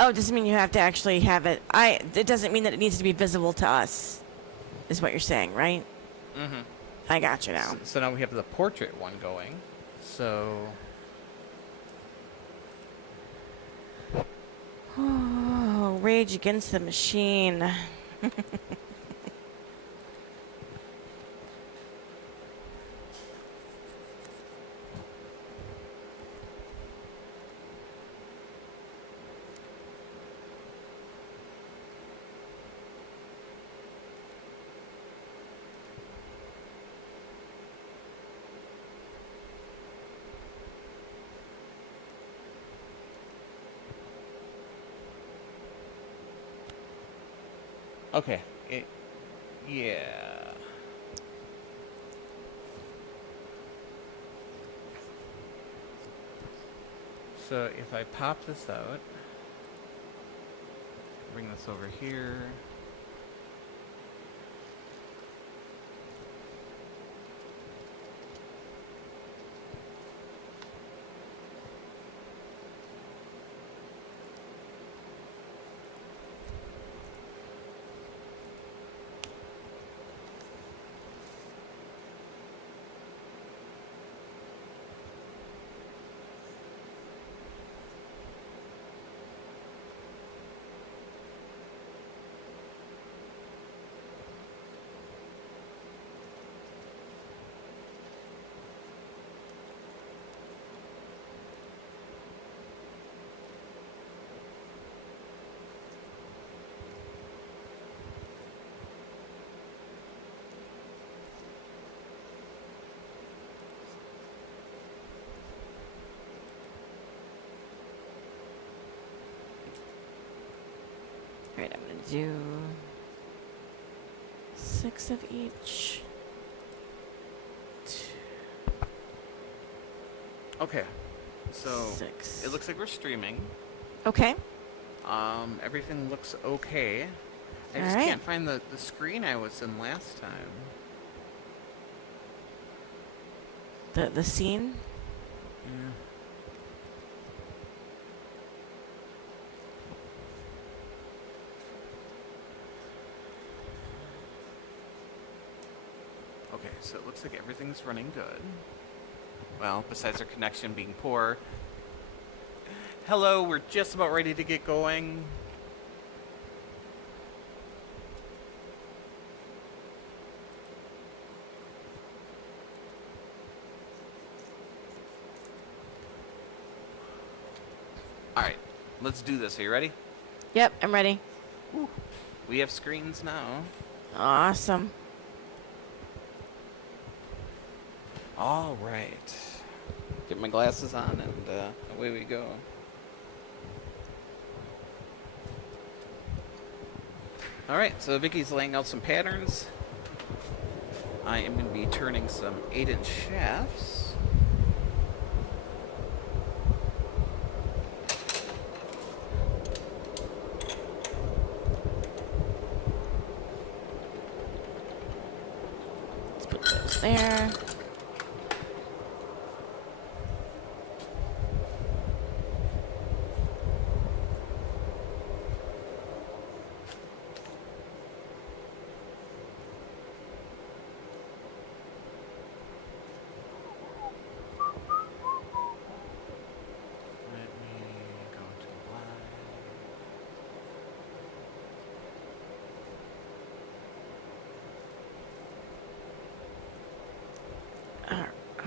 Oh, it doesn't mean you have to actually have it. It doesn't mean that it needs to be visible to us, is what you're saying, right? Mm-hmm. I got you now. So now we have the portrait one going. So... Oh, Rage Against the Machine. Okay. Yeah. So if I pop this out, bring this over here. Alright, I'm going to do 6 of each. Okay. So 6. it looks like we're streaming. Okay. Everything looks okay. I just can't find the screen I was in last time. The scene? Yeah. Okay, so it looks like everything's running good. Well, besides our connection being poor. Hello, we're just about ready to get going. Alright, let's do this. Are you ready? Yep, I'm ready. Woo. We have screens now. Awesome. All right. Get my glasses on and away we go. All right, so Vicky's laying out some patterns. I am going to be turning some 8-inch shafts. Let's put those there.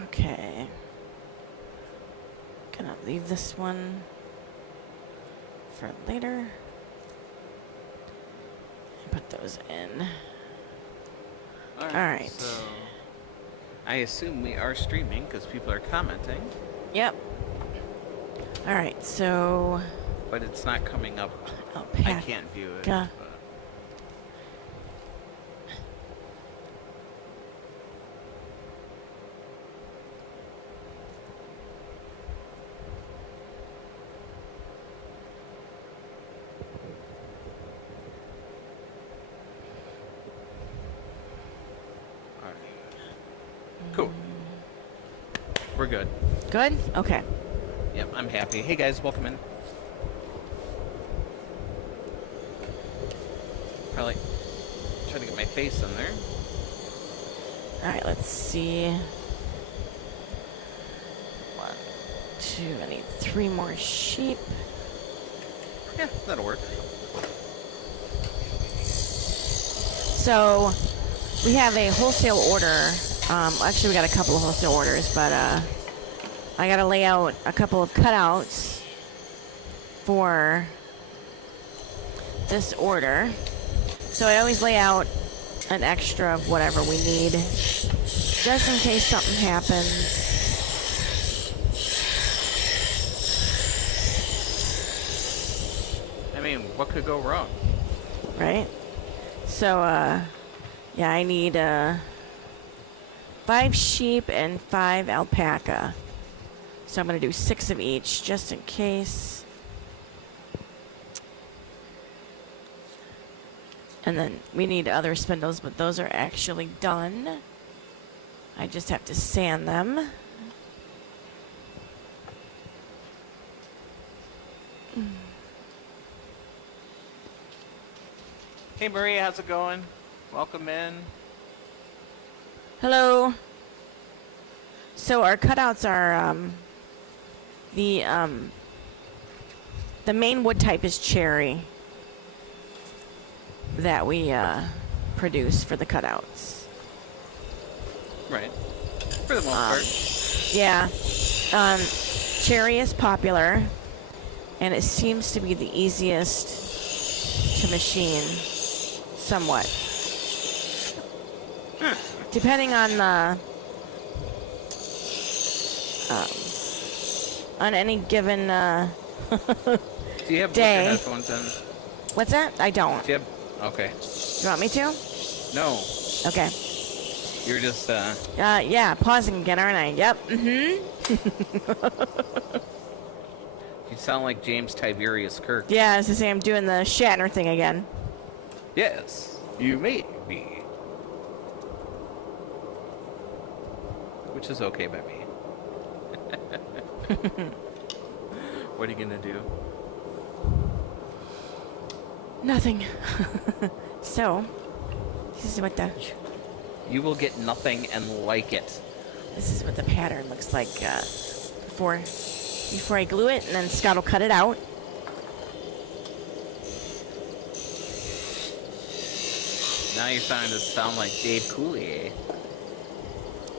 Okay. Gonna leave this one for later. And put those in. All right. So I assume we are streaming because people are commenting. Yep. All right, so. But it's not coming up. I can't view it. Cool. We're good. Good? Okay. Yep, I'm happy. Hey guys, welcome in. Probably try to get my face in there. Alright, let's see. 1, 2, I need 3 more sheep. Yeah, that'll work. So, we have a wholesale order. Actually, we got a couple of wholesale orders, but I gotta lay out a couple of cutouts for this order. So I always lay out an extra of whatever we need, just in case something happens. I mean, what could go wrong? Right? So, yeah, I need 5 sheep and 5 alpaca. So I'm going to do 6 of each, just in case. And then we need other spindles, but those are actually done. I just have to sand them. Hey Maria, how's it going? Welcome in. Hello. So our cutouts are the main wood type is cherry that we produce for the cutouts. Right. For the most part. Yeah. Cherry is popular, and it seems to be the easiest to machine, somewhat. Depending on the on any given Do you have day. your headphones in? What's that? I don't. Do you have... Okay. You want me to? No. Okay. You're just, Yeah, pausing again, aren't I? Yep. Mm-hmm. You sound like James Tiberius Kirk. Yeah, as I say, I'm doing the Shatner thing again. Yes, you may be. Which is okay by me. What are you gonna do? Nothing. So, this is what the You will get nothing and like it. pattern looks like before I glue it, and then Scott will cut it out. Now you're starting to sound like Dave Coulier.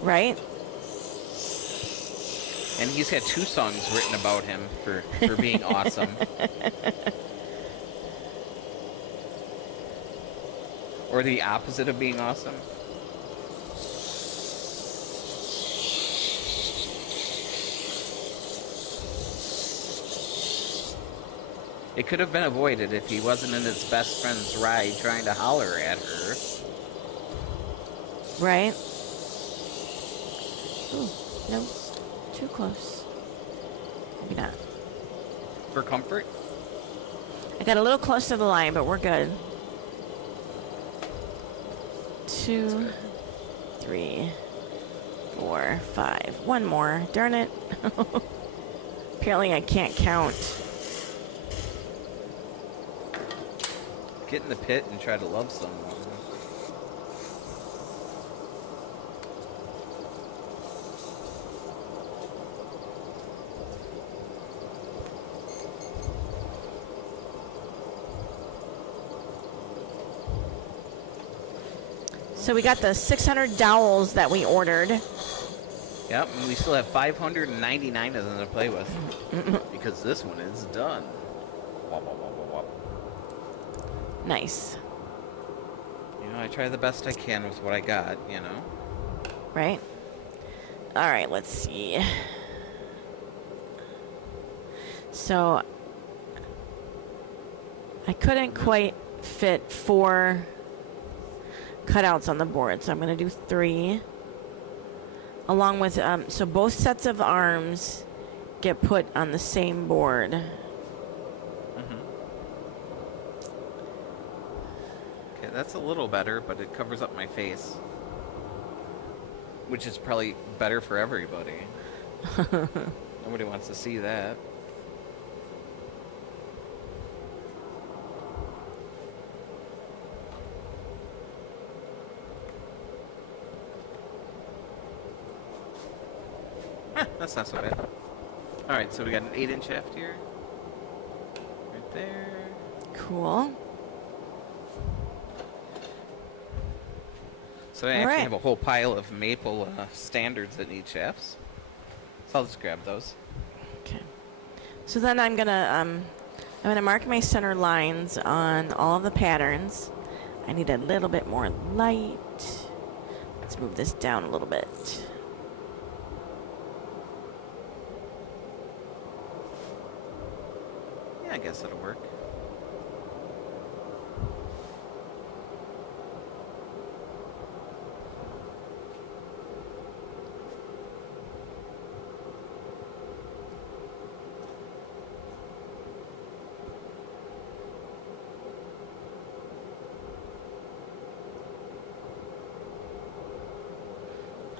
Right? And he's had 2 songs written about him for being awesome. Or the opposite of being awesome. It could have been avoided if he wasn't in his best friend's ride trying to holler at her. Right? Ooh, no. Too close. Maybe not. For comfort? I got a little close to the line, but we're good. 2, 3, 4, 5. One more. Darn it. Apparently I can't count. Get in the pit and try to love someone. So we got the 600 dowels that we ordered. Yep, and we still have 599 of them to play with. Because this one is done. Wop, wop, wop, wop, wop. Nice. You know, I try the best I can with what I got, you know. Right? Alright, let's see. So, I couldn't quite fit 4 cutouts on the board, so I'm going to do 3. Along with, so both sets of arms get put on the same board. Mm-hmm. Okay, that's a little better, but it covers up my face. Which is probably better for everybody. Nobody wants to see that. That's not so bad. Alright, so we got an 8-inch shaft here. Right there. Cool. So I actually have a whole pile of maple standards that need shafts. So I'll just grab those. Okay. So then I'm gonna mark my center lines on all of the patterns. I need a little bit more light. Let's move this down a little bit. Yeah, I guess that'll work.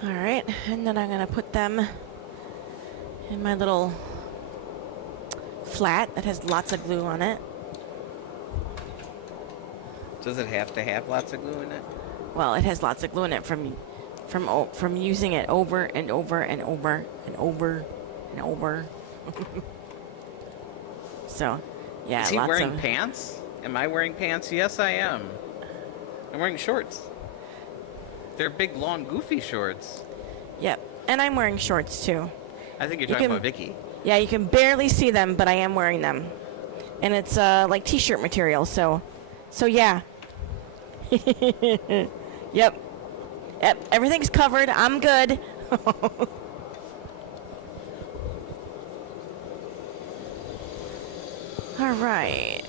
All right, and then I'm gonna put them in my little flat that has lots of glue on it. Does it have to have lots of glue in it? Well, it has lots of glue in it from using it over and over and over and over and over. So, yeah, Is he lots wearing of pants? Am I wearing pants? Yes, I am. I'm wearing shorts. They're big, long, goofy shorts. Yep, and I'm wearing shorts too. I think you're talking about Vicky. Yeah, you can barely see them, but I am wearing them, and it's like t-shirt material. So yeah. Yep. Everything's covered. I'm good. All right.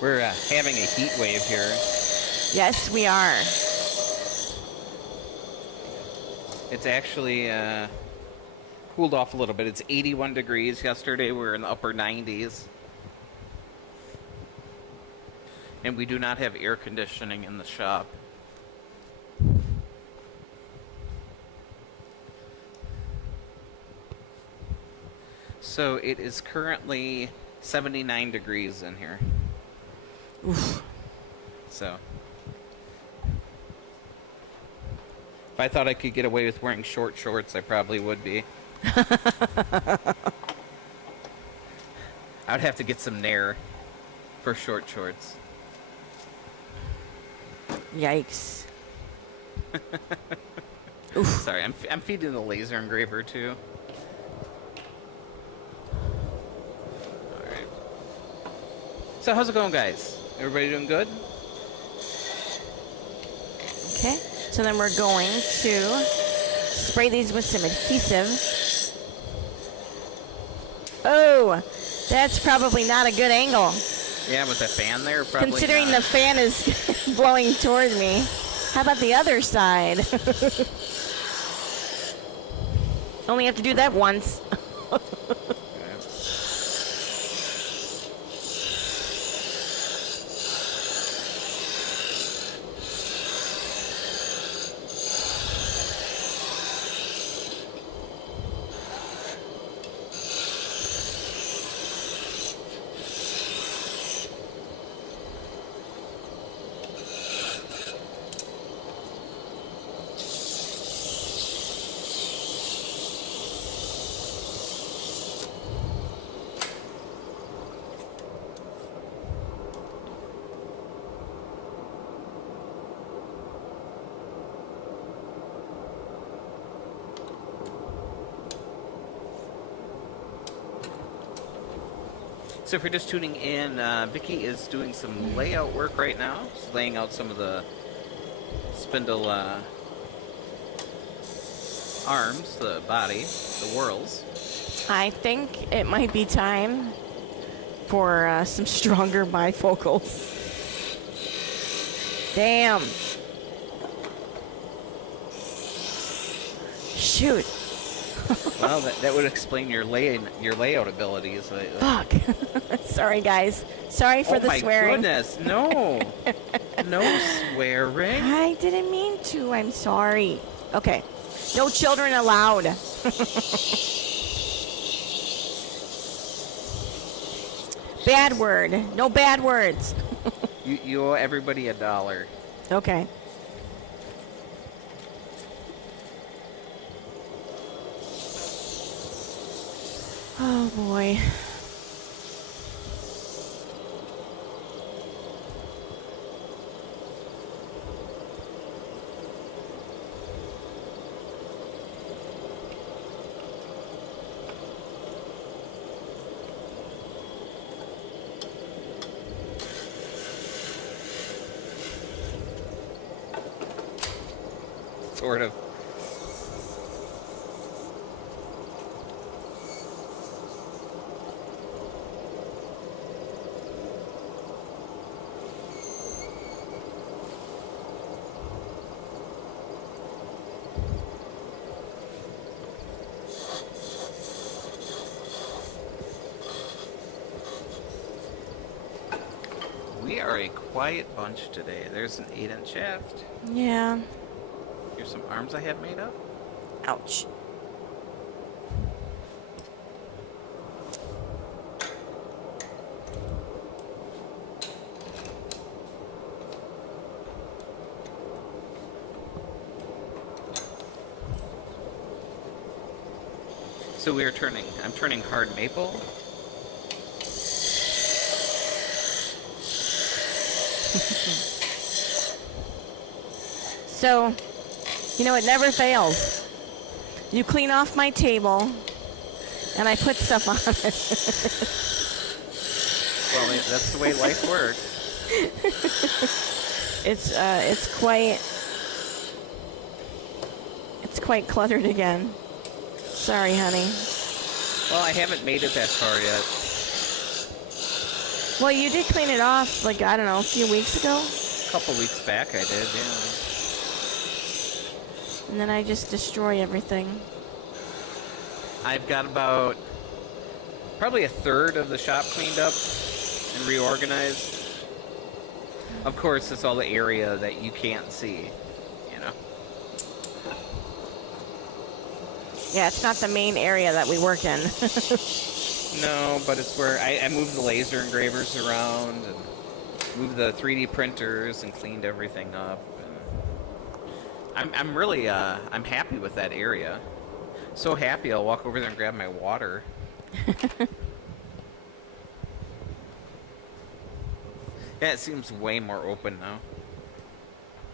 We're having a heat wave here. Yes, we are. It's actually cooled off a little bit. It's 81 degrees. Yesterday we were in the upper 90s. And we do not have air conditioning in the shop. So it is currently 79 degrees in here. Oof. So if I thought I could get away with wearing short shorts, I probably would be. I would have to get some Nair for short shorts. Yikes. Sorry, I'm feeding the laser engraver too. All right. So how's it going, guys? Everybody doing good? Okay. So then we're going to spray these with some adhesive. Oh, that's probably not a good angle. Yeah, with that fan there, probably Considering not. the fan is blowing toward me. How about the other side? Only have to do that once. So if you're just tuning in, Vicky is doing some layout work right now. She's laying out some of the spindle arms, the body, the whorls. I think it might be time for some stronger bifocals. Damn. Shoot. Well, that would explain your layout abilities. Fuck. Sorry, guys. Sorry for the swearing. Oh my goodness, no. No swearing. I didn't mean to. I'm sorry. Okay. No children allowed. Bad word. No bad words. You owe everybody $1. Okay. Oh boy. Sort of. We are a quiet bunch today. There's an 8-inch shaft. Yeah. Here's some arms I have made up. Ouch. So I'm turning hard maple. So, you know, it never fails. You clean off my table, and I put stuff on it. Well, that's the way life works. It's quite cluttered again. Sorry, honey. Well, I haven't made it that far yet. Well, you did clean it off, like, I don't know, a few weeks ago. A couple weeks back I did, yeah. And then I just destroy everything. I've got about probably a third of the shop cleaned up and reorganized. Of course, it's all the area that you can't see, you know. Yeah, it's not the main area that we work in. No, but it's where I moved the laser engravers around and moved the 3D printers and cleaned everything up. And I'm really I'm happy with that area. So happy I'll walk over there and grab my water. Yeah, it seems way more open now.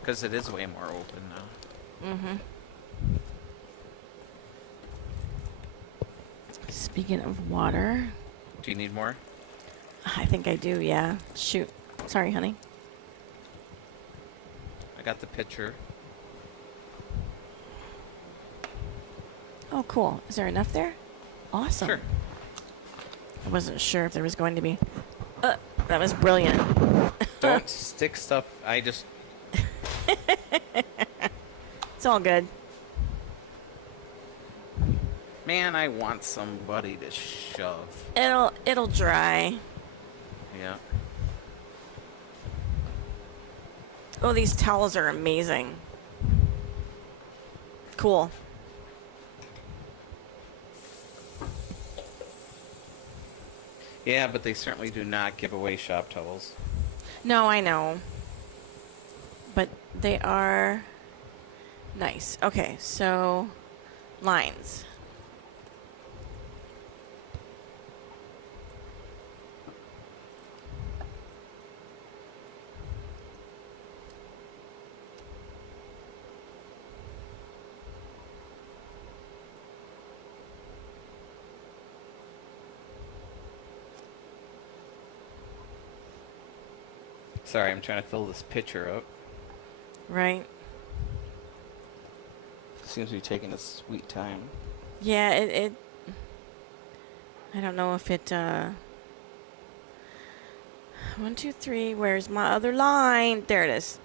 Because it is way more open now. Mm-hmm. Speaking of water, Do you need more? I think I do, yeah. Shoot. Sorry, honey. I got the pitcher. Oh, cool. Is there enough there? Awesome. Sure. I wasn't sure if there was going to be... that was brilliant. Don't stick stuff. I just... It's all good. Man, I want somebody to shove. It'll dry. Yeah. Oh, these towels are amazing. Cool. Yeah, but they certainly do not give away shop towels. No, I know. But they are nice. Okay, so lines. Sorry, I'm trying to fill this pitcher up. Right. Seems to be taking a sweet time. Yeah, it I don't know if it 1, 2, 3, where's my other line? There it is.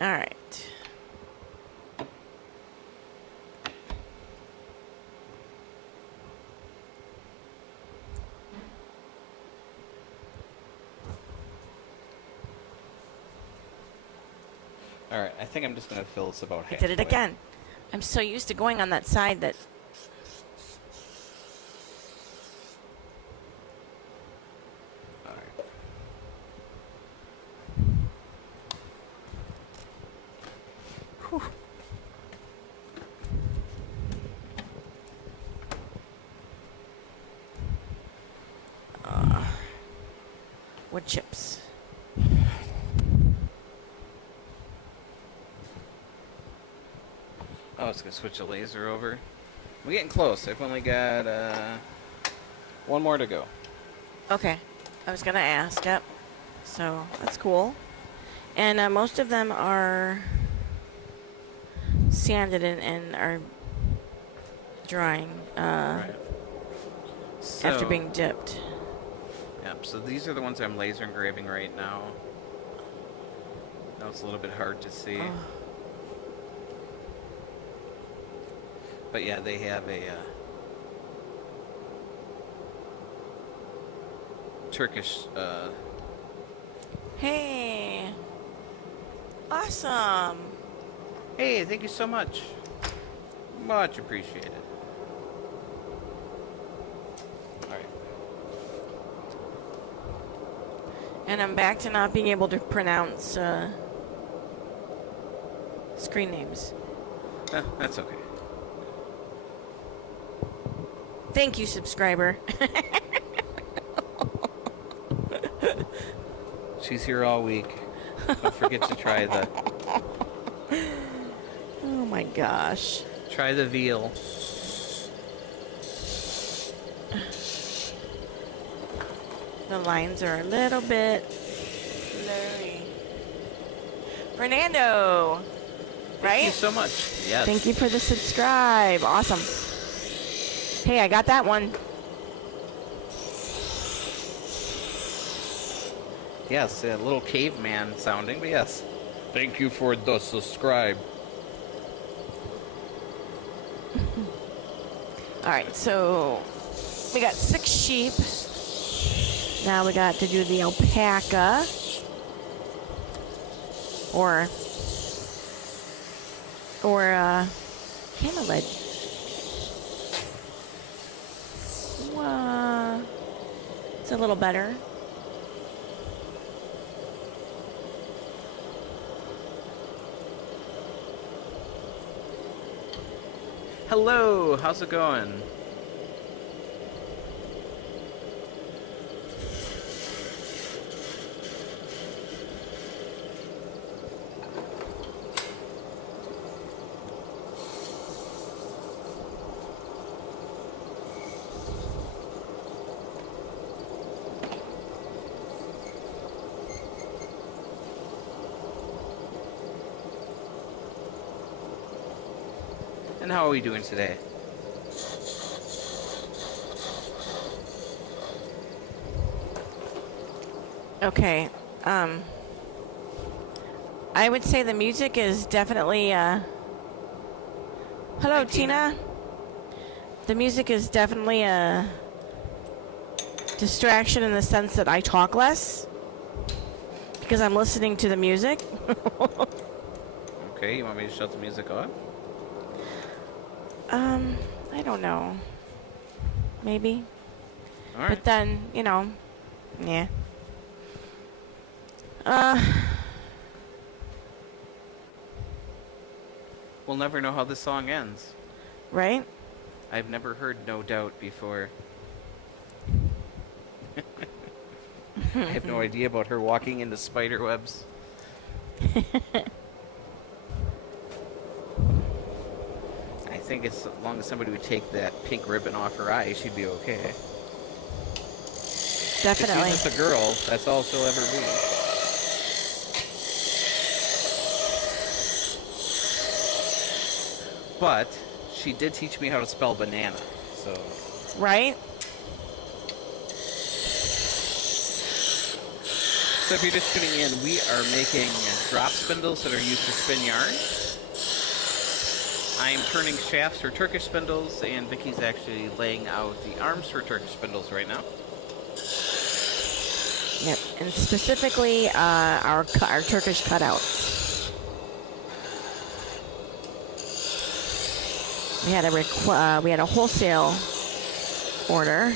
All right. Alright, I think I'm just going to fill this about I halfway. did it again. I'm so used to going on that side that... Alright. Whew. wood chips. Oh, it's gonna switch the laser over. We're getting close. I've only got one more to go. Okay. I was going to ask. Yep. So that's cool. And most of them are sanded and are drying Right. after So- being dipped. Yep. So these are the ones I'm laser engraving right now. Now it's a little bit hard to see. Oh. But yeah, they have a Turkish. Hey. Awesome. Hey, thank you so much. Much appreciated. All right. And I'm back to not being able to pronounce screen names. That's okay. Thank you, subscriber. She's here all week. Don't forget to try Oh my gosh. the veal. The lines are a little bit blurry. Fernando, Thank you right? so much. Yes. Thank you for the subscribe. Awesome. Hey, I got that one. Yes, a little caveman sounding, but yes. Thank you for the subscribe. All right, so we got 6 sheep. Now we got to do the alpaca. Or camelid. It's a little better. Hello, how's it going? And how are we doing today? Okay. I would say the music is definitely hello, Hi, Tina. The music is definitely a distraction in the sense that I talk less because I'm listening to the music. Okay, you want me to shut the music off? I don't know. Maybe. All right. But then, yeah. We'll never know how this song ends. Right? I've never heard No Doubt before. I have no idea about her walking into spider webs. I think as long as somebody would take that pink ribbon off her eye, she'd be okay. Definitely. If she's just a girl, that's all she'll ever be. But she did teach me how to spell banana, so... Right? So if you're just tuning in, we are making drop spindles that are used to spin yarn. I am turning shafts for Turkish spindles, and Vicky's actually laying out the arms for Turkish spindles right now. Yep. And specifically, our Turkish cutouts. We had a wholesale order.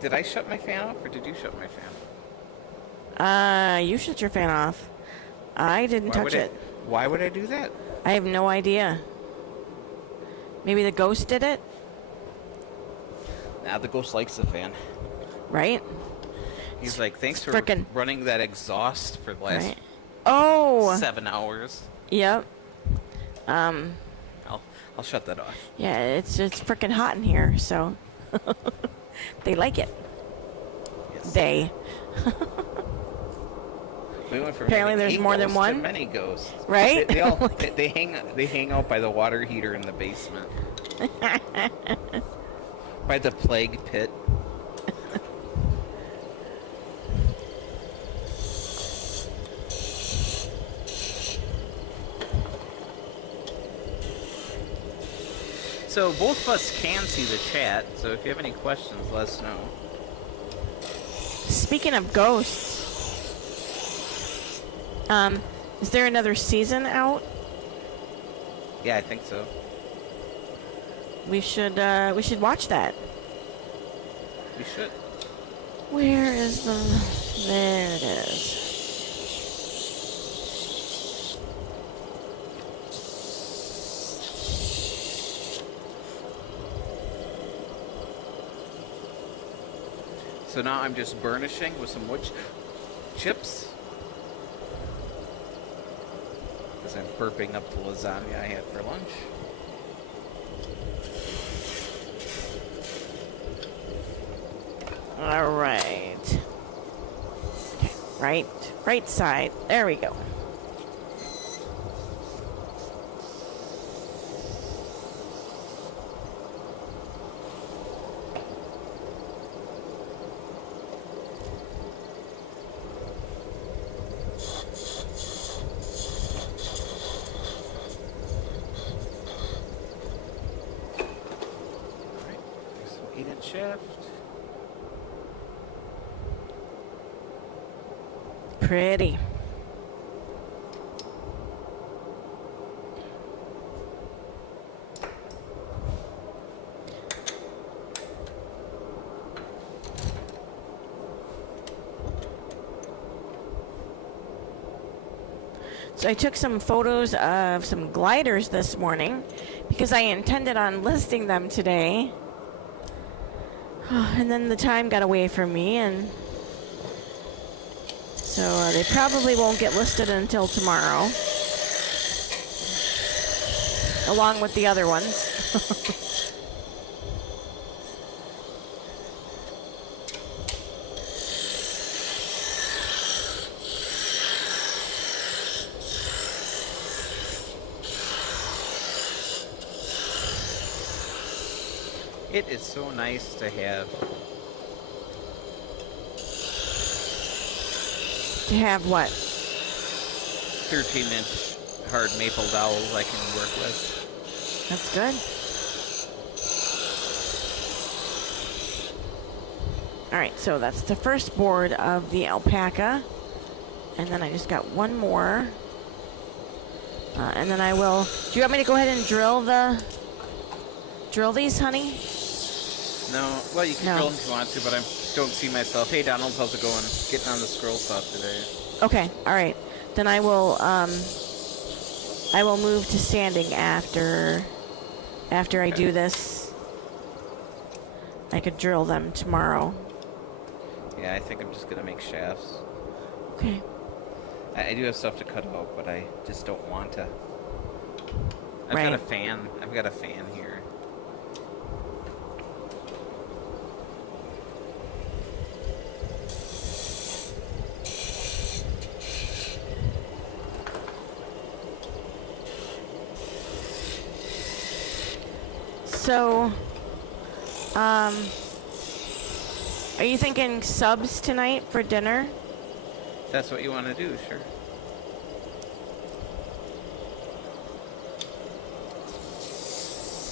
Did I shut my fan off, or did you shut my fan? You shut your fan off. I didn't touch it. Why would I do that? I have no idea. Maybe the ghost did it? Nah, the ghost likes the fan. Right? He's like, thanks for Frickin' running that exhaust for the last Right. Oh! 7 hours. Yep. I'll shut that off. Yeah, it's freaking hot in here, so they like it. Yes. They. We went from Apparently having there's 8 more than ghosts one. to many ghosts. Right? They hang out by the water heater in the basement. By the plague pit. So both of us can see the chat, so if you have any questions, let us know. Speaking of ghosts, is there another season out? Yeah, I think so. We should watch that. We should. Where is the... There it is. So now I'm just burnishing with some wood chips. Because I'm burping up the lasagna I had for lunch. All right. Okay, right side. There we go. Alright, there's some 8-inch shaft. Pretty. So I took some photos of some gliders this morning because I intended on listing them today. And then the time got away from me, and so they probably won't get listed until tomorrow, along with the other ones. It is so nice to have To have what? 13-inch hard maple dowels I can work with. That's good. All right, so that's the first board of the alpaca. And then I just got one more. And then I will... Do you want me to go ahead and drill these, honey? No, well, you can No. drill them if you want to, but I don't see myself. Hey, Donald, how's it going? Getting on the scroll saw today. Okay, all right. Then I will move to sanding after I do this. I could drill them tomorrow. Yeah, I think I'm just gonna make shafts. Okay. I do have stuff to cut out, but I just don't want to. I've Right. got a fan. I've got a fan here. So, are you thinking subs tonight for dinner? If that's what you want to do, sure.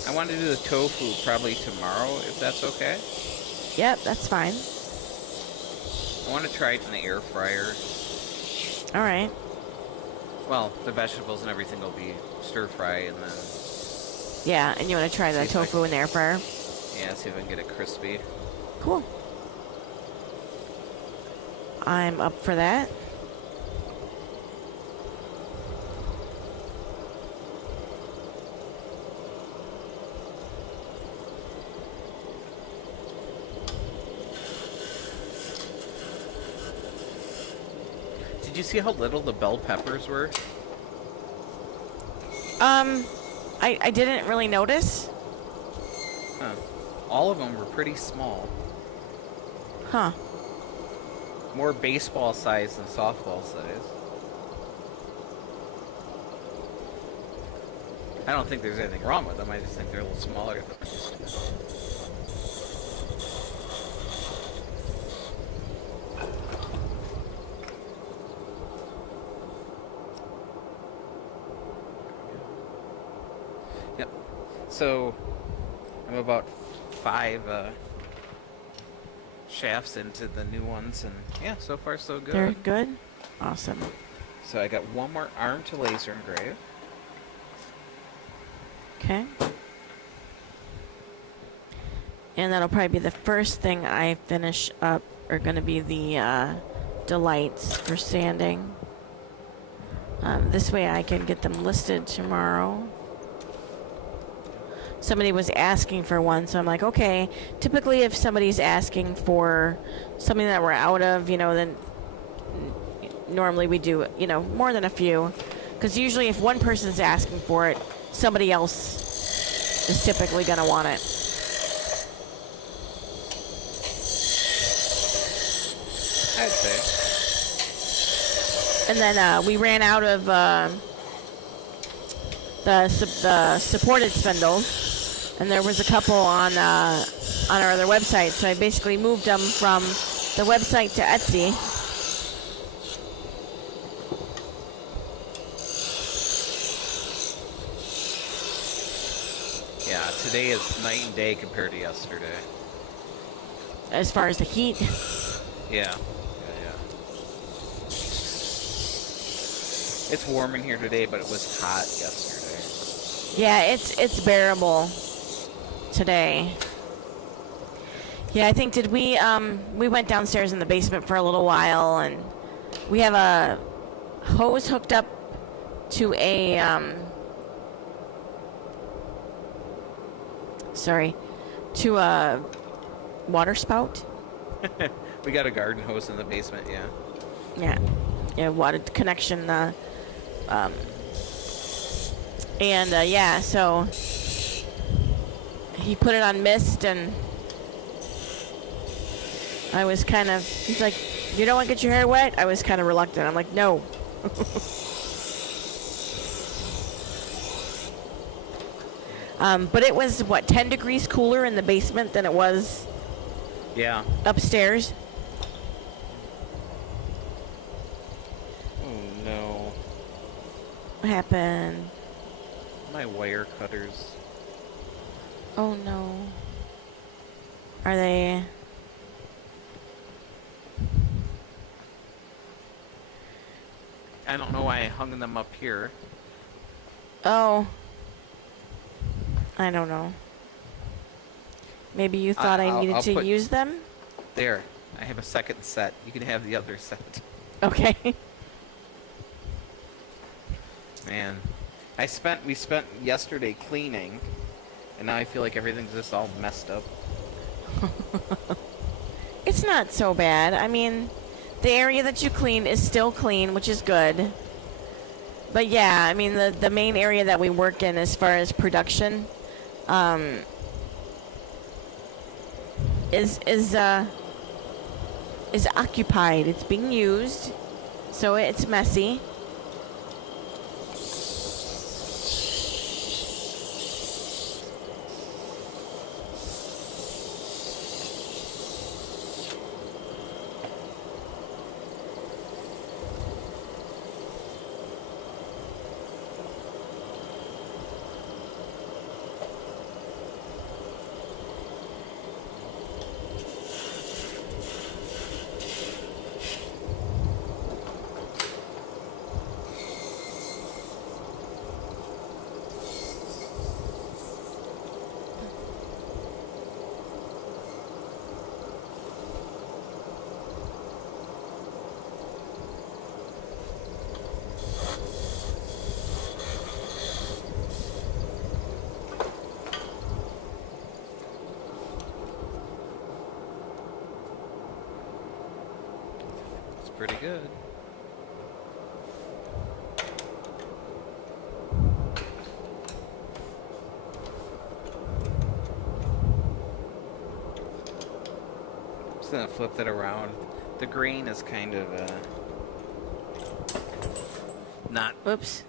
I want to do the tofu probably tomorrow, if that's okay. Yep, that's fine. I want to try it in the air fryer. All right. Well, the vegetables and everything will be stir fry, and then Yeah, and you want to try the See if I tofu in the air fryer? yeah, see if I can get it crispy. Cool. I'm up for that. you see how little the bell peppers were? I didn't really notice. Huh. All of them were pretty small. Huh. More baseball size than softball size. I don't think there's anything wrong with them. I just think they're a little smaller than Yep. So, I'm about 5 shafts into the new ones, and yeah, so far so good. They're good? Awesome. So I got one more arm to laser engrave. Okay. And that'll probably be the first thing I finish up, are going to be the delights for sanding. This way I can get them listed tomorrow. Somebody was asking for one, so I'm like, okay. Typically, if somebody's asking for something that we're out of, then normally we do, more than a few. Because usually if one person's asking for it, somebody else is typically going to want it. I'd say. And then we ran out of the supported spindles. And there was a couple on our other website, so I basically moved them from the website to Etsy. Yeah, today is night and day compared to yesterday. As far as the heat. Yeah. It's warm in here today, but it was hot yesterday. Yeah, it's bearable today. Yeah, I think we went downstairs in the basement for a little while, and we have a hose hooked up to a water spout. We got a garden hose in the basement, yeah. Yeah, water connection. So he put it on mist, and I was he's like, you don't want to get your hair wet? I was kind of reluctant. I'm like, no. But it was, 10 degrees cooler in the basement than it was upstairs. Oh, no. What happened? My wire cutters. Oh, no. Are they... I don't know why I hung them up here. Oh. I don't know. Maybe you thought I needed to use them? There. I have a second set. You can have the other set. Okay. Man. We spent yesterday cleaning, and now I feel like everything's just all messed up. It's not so bad. I mean, the area that you cleaned is still clean, which is good. But yeah, I mean, the main area that we work in as far as production is occupied. It's being used, so it's messy. Pretty good. Just gonna flip that around. The grain is kind of not Whoops.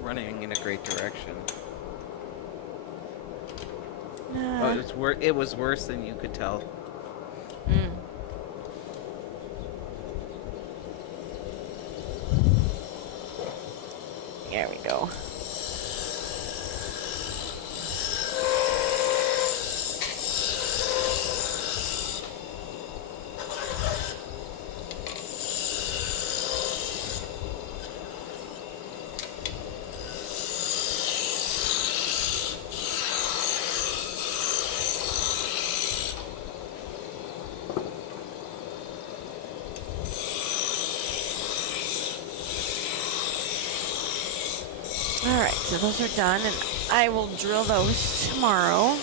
running in a great direction. Uh, It was worse than you could tell. mm. There we go. Alright, so those are done, and I will drill those tomorrow.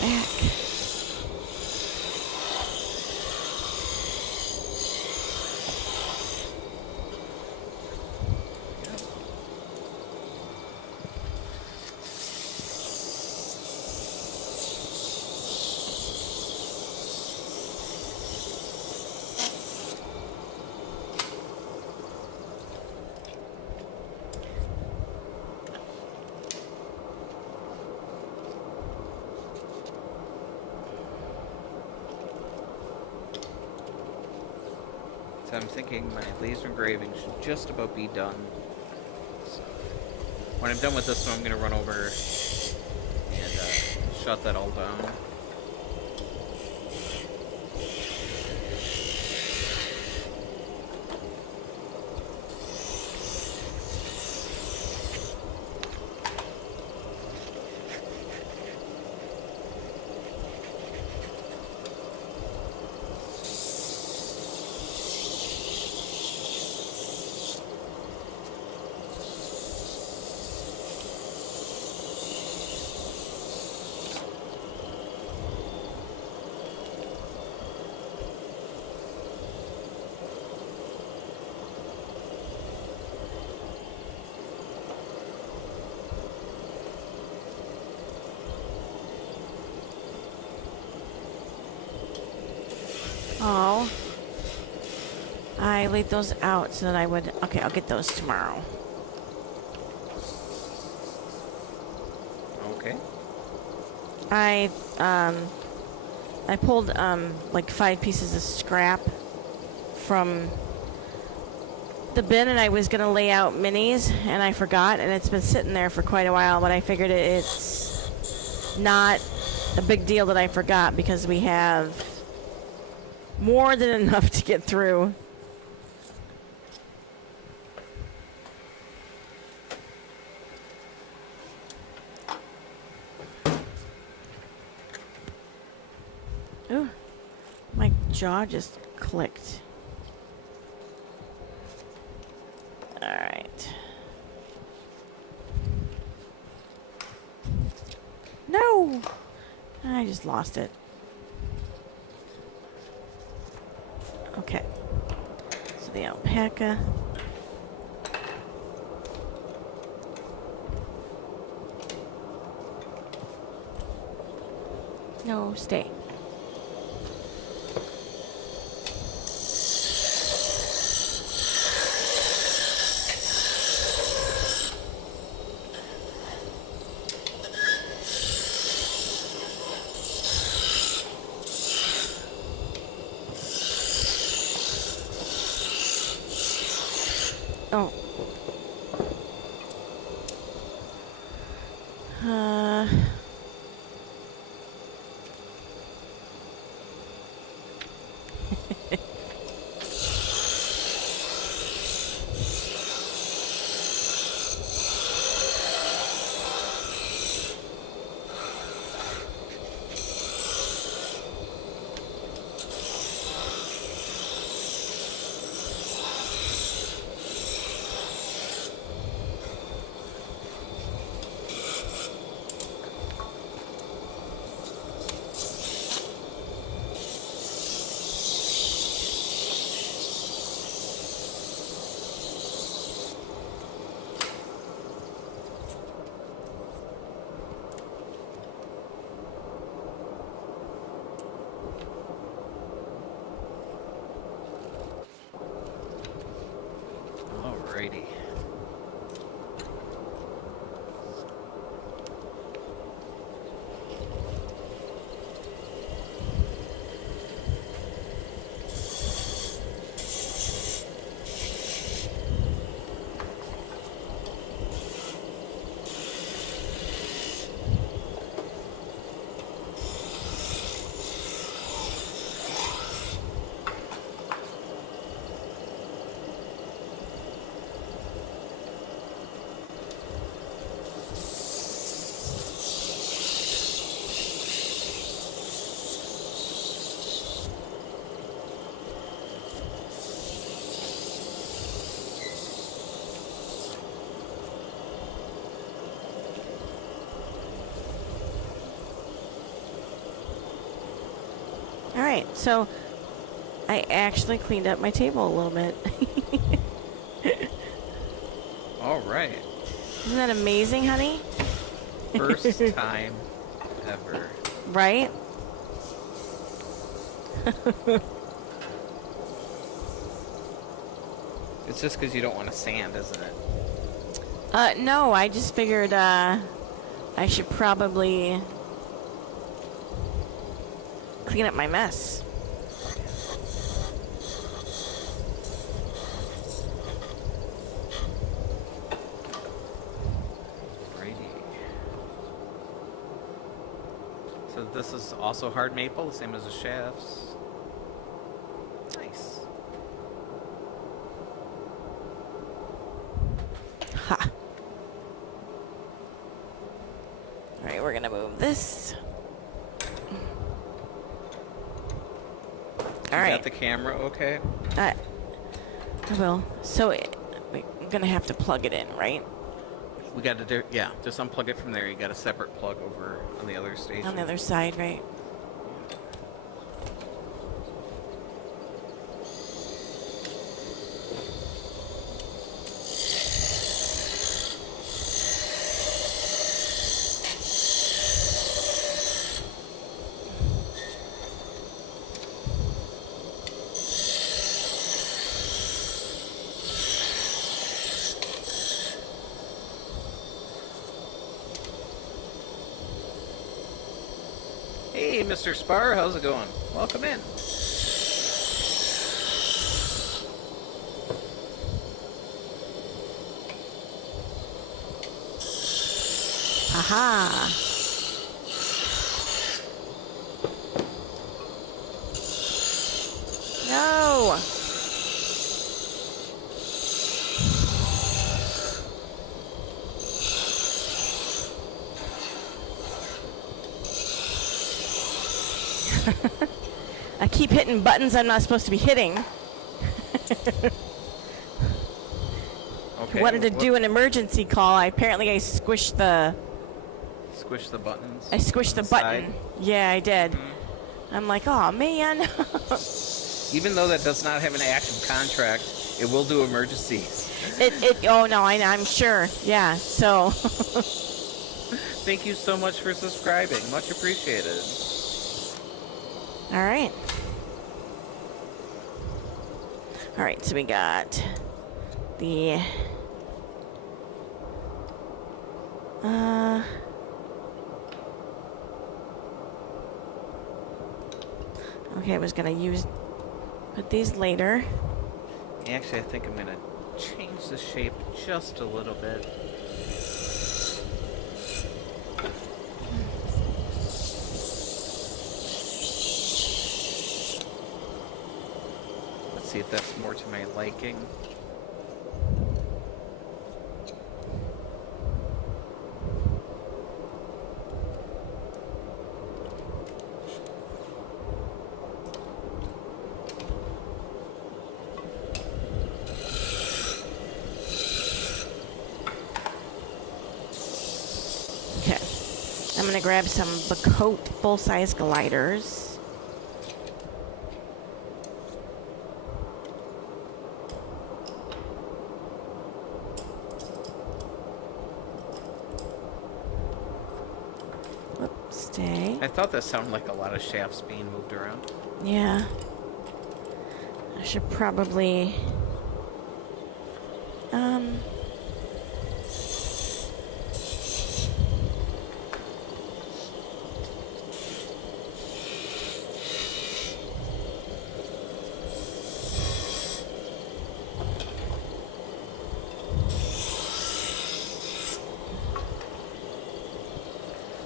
Back. So I'm thinking my laser engraving should just about be done. So when I'm done with this one, I'm going to run over and shut that all down. Oh. I laid those out so that I would... Okay, I'll get those tomorrow. Okay. I pulled, like 5 pieces of scrap from the bin, and I was going to lay out minis, and I forgot, and it's been sitting there for quite a while, but I figured it's not a big deal that I forgot because we have more than enough to get through. Ooh, my jaw just clicked. All right. No! I just lost it. Okay. So the alpaca. No, stay. Oh. All right, so I actually cleaned up my table a little bit. All right. Isn't that amazing, honey? First time ever. Right? It's just because you don't want to sand, isn't it? No, I just figured I should probably clean up my mess. Righty. So this is also hard maple, the same as the shafts. Nice. Ha. All right, we're gonna move this. All right. Got the camera okay? I will. So we're gonna have to plug it in, right? We got to do, yeah, just unplug it from there. You got a separate plug over on the other station. On the other side, right? Hey, Mr. Spar, how's it going? Welcome in. Aha! No! I keep hitting buttons I'm not supposed to be hitting. Okay. Wanted to do an emergency call. Apparently I squished the Squish the buttons. I squished the on button. side. Yeah, I did. I'm like, oh man. Even though that does not have an active contract, it will do emergencies. Oh no, I'm sure. Yeah. So Thank you so much for subscribing. Much appreciated. all right. All right, so we got the okay, I was gonna put these later. Actually, I think I'm gonna change the shape just a little bit. Let's see if that's more to my liking. Okay. I'm gonna grab some Bacote full-size gliders. Whoops, stay. I thought that sounded like a lot of shafts being moved around. Yeah. I should probably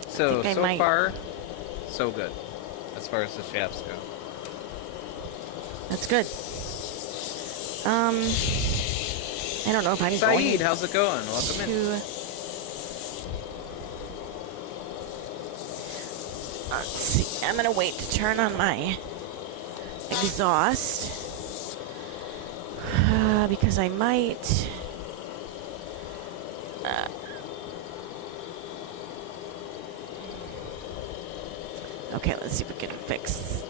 So think I might- far, so good, as far as the shafts go. That's good. I don't know if I'm Saeed, going how's it going? Welcome in. to. Let's see. I'm gonna wait to turn on my exhaust because I might. Okay, let's see if we can fix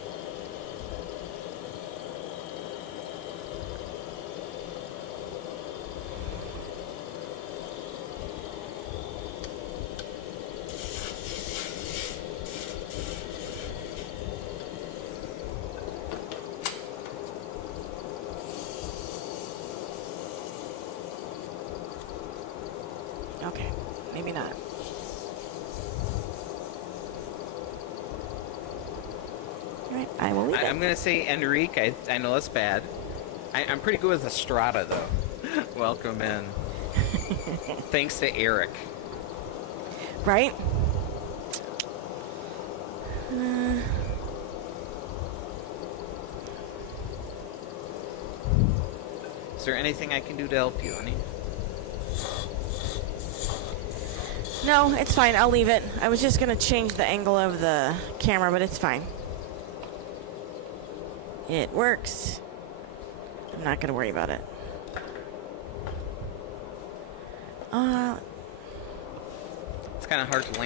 maybe not. All right, I will leave it. I'm going to say Enrique. I know that's bad. I'm pretty good with Estrada, though. Welcome in. Thanks to Eric. Right? Is there anything I can do to help you, honey? No, it's fine. I'll leave it. I was just going to change the angle of the camera, but it's fine. It works. I'm not going to worry about it. It's kind of hard to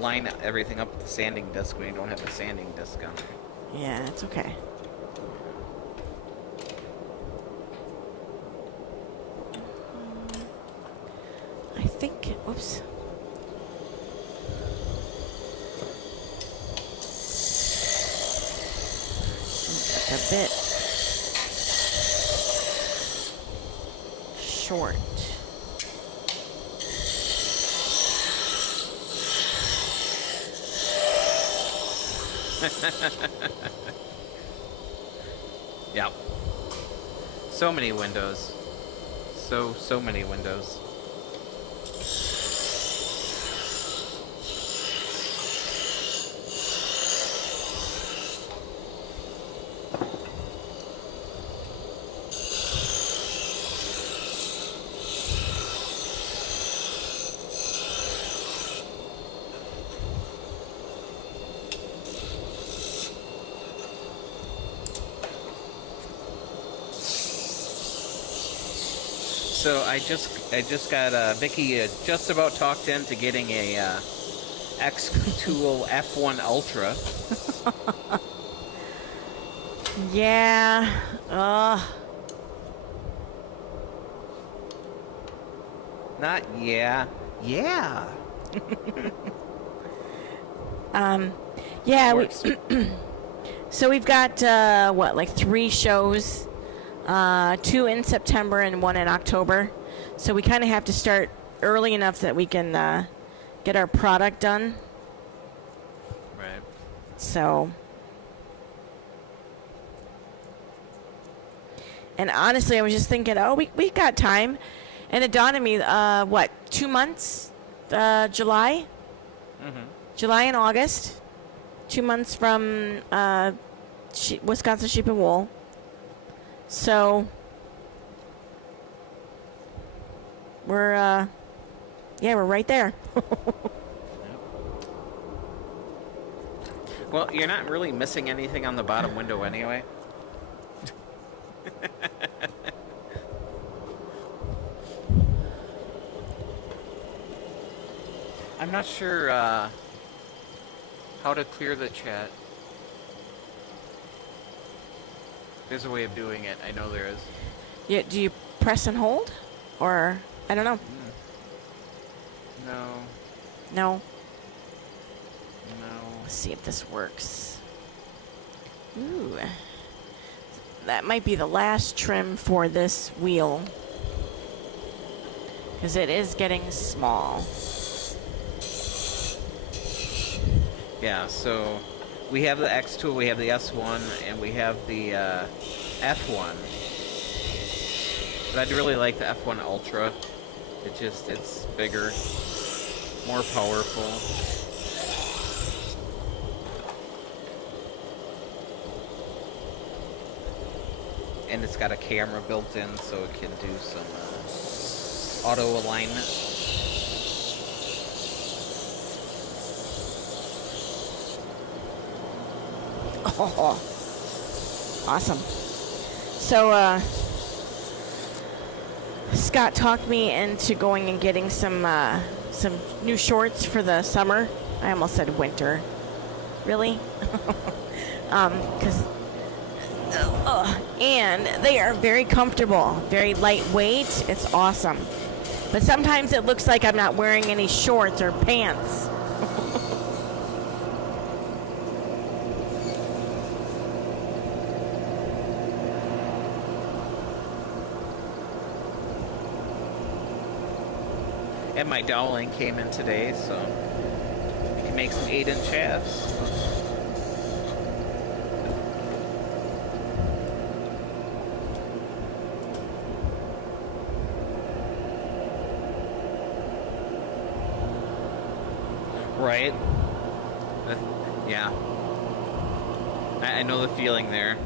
line everything up with the sanding disc when you don't have a sanding disc on there. Yeah, it's okay. I think, whoops. That's a bit short. Yep. So many windows. So many windows. So I just got Vicky just about talked into getting a X-Tool F1 Ultra. Yeah. Not yeah. Yeah. Yeah. Works. So we've got like 3 shows, 2 in September and 1 in October. So we kind of have to start early enough that we can get our product done. Right. So, and honestly, I was just thinking, oh, we got time, and it dawned on me, 2 months, July, July and August, 2 months from Wisconsin Sheep and Wool. So we're we're right there. Well, you're not really missing anything on the bottom window anyway. I'm not sure how to clear the chat. There's a way of doing it. I know there is. Yeah, do you press and hold, or I don't know? No. No. No. Let's see if this works. Ooh, that might be the last trim for this wheel, because it is getting small. Yeah, so we have the X tool, we have the S1, and we have the F1. But I'd really like the F1 Ultra. It's bigger, more powerful. And it's got a camera built in, so it can do some auto alignment. Oh, awesome. So, Scott talked me into going and getting some new shorts for the summer. I almost said winter. Really? And they are very comfortable, very lightweight. It's awesome. But sometimes it looks like I'm not wearing any shorts or pants. And my doweling came in today, so I can make some 8-inch halves. Right? Yeah. I know the feeling there.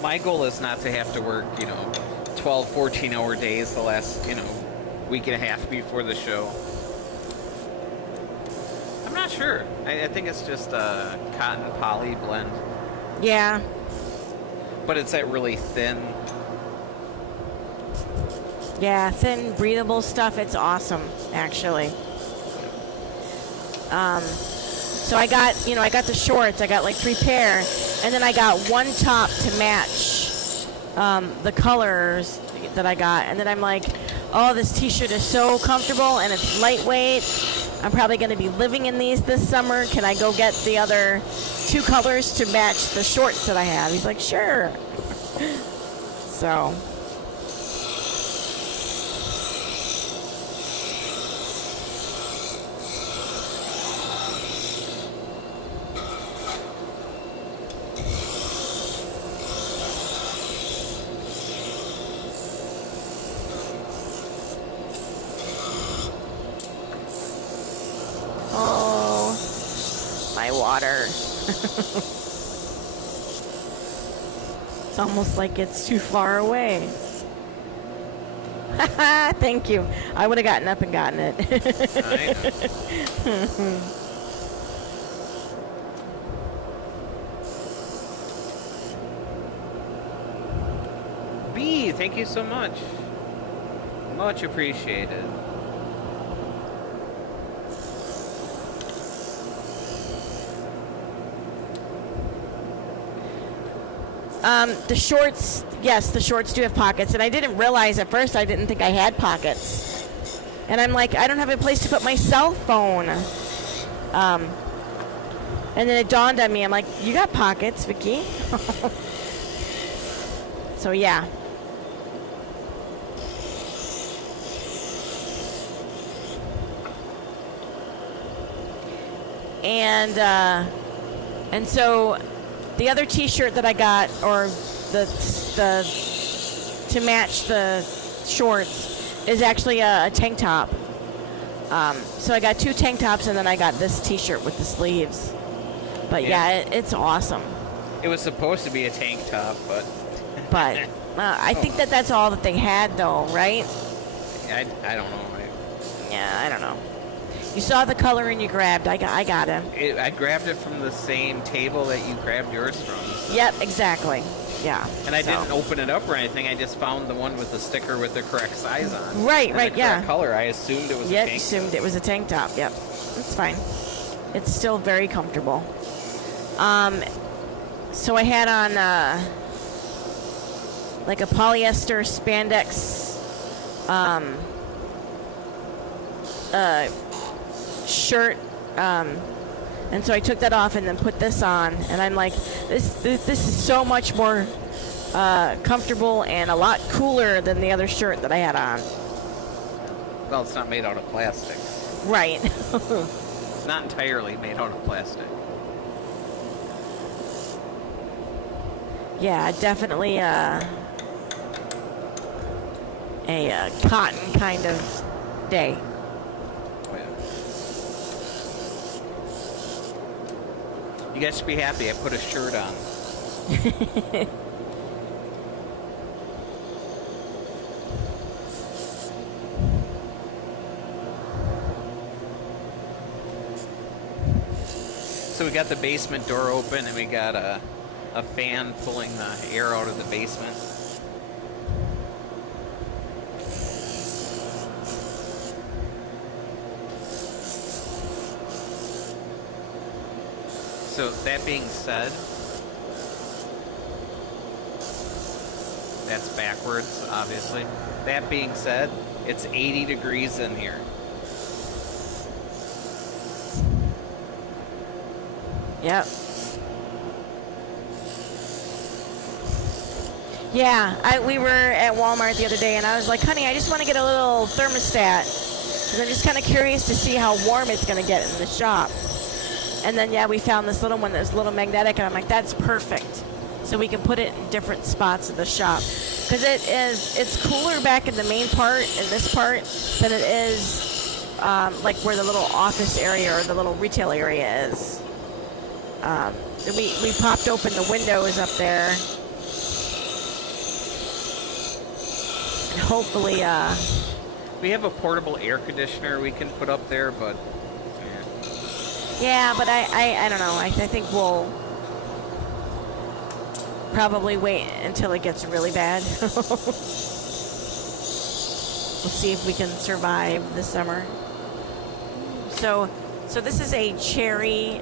My goal is not to have to work, 12, 14-hour days the last, week and a half before the show. I'm not sure. I think it's just a cotton poly blend. Yeah. But it's that really thin. Yeah, thin, breathable stuff. It's awesome, actually. So I got the shorts. I got like 3 pair, and then I got 1 top to match the colors that I got. And then I'm like, oh, this t-shirt is so comfortable and it's lightweight. I'm probably going to be living in these this summer. Can I go get the other 2 colors to match the shorts that I have? He's like, sure. So. Water. It's almost like it's too far away. Thank you. I would have gotten up and gotten it. B, thank you so much. Much appreciated. The shorts, yes, the shorts do have pockets, and I didn't realize at first. I didn't think I had pockets, and I'm like, I don't have a place to put my cell phone. And then it dawned on me. I'm like, you got pockets, Vicky. So yeah. And so the other t-shirt that I got, or the to match the shorts, is actually a tank top. So I got 2 tank tops, and then I got this t-shirt with the sleeves. But yeah, it's awesome. It was supposed to be a tank top, but I think that's all that they had, though, right? I don't know. Yeah, I don't know. You saw the color and you grabbed. I got him. I grabbed it from the same table that you grabbed yours from. So. Yep, exactly. Yeah. And I didn't open it up or anything. I just found the one with the sticker with the correct size on. Right, and right, the yeah. correct color. I assumed it was a tank top. Assumed it was a tank top. Yep. It's fine. It's still very comfortable. So I had on like a polyester spandex shirt, and so I took that off and then put this on, and I'm like, this is so much more comfortable and a lot cooler than the other shirt that I had on. Well, it's not made out of plastic. Right. It's not entirely made out of plastic. Yeah, definitely a cotton kind of day. You guys should be happy I put a shirt on. So we got the basement door open and we got a fan pulling the air out of the basement. So that being said, that's backwards, obviously. That being said, it's 80 degrees in here. Yep. Yeah, we were at Walmart the other day, and I was like, honey, I just want to get a little thermostat. And I'm just kind of curious to see how warm it's going to get in the shop. And then, yeah, we found this little one that's a little magnetic, and I'm like, that's perfect. So we can put it in different spots of the shop. Because it's cooler back in the main part, in this part, than it is like where the little office area or the little retail area is. We popped open the windows up there. And hopefully, We have a portable air conditioner we can put up there, but yeah, but I don't know. I think we'll probably wait until it gets really bad. We'll see if we can survive the summer. So this is a Cherry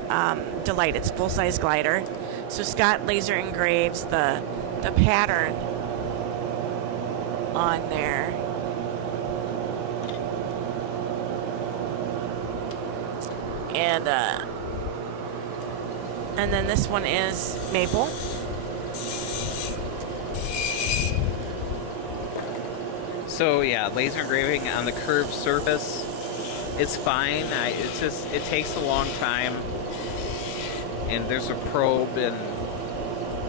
Delight. It's full-size glider. So Scott laser engraves the pattern on there. And then this one is maple. so yeah, laser engraving on the curved surface, it's fine. It takes a long time, and there's a probe, and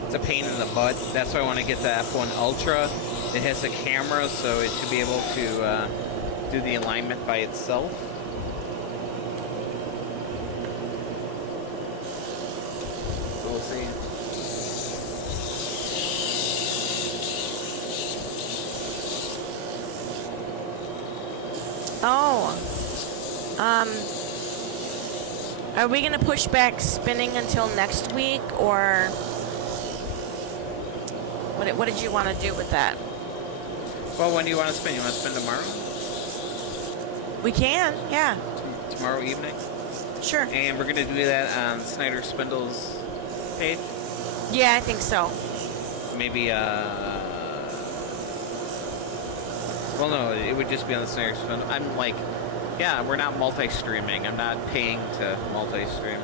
it's a pain in the butt. That's why I want to get the F1 Ultra. It has a camera, so it should be able to do the alignment by itself. We'll see. Oh. Are we going to push back spinning until next week, or what did you want to do with that? Well, when do you want to spin? You want to spin tomorrow? We can, yeah. Tomorrow evening? Sure. And we're going to do that on Snyder Spindles page? Yeah, I think so. Maybe, well, no, it would just be on the Snyder Spindle. I'm like, yeah, we're not multi-streaming. I'm not paying to multi-stream.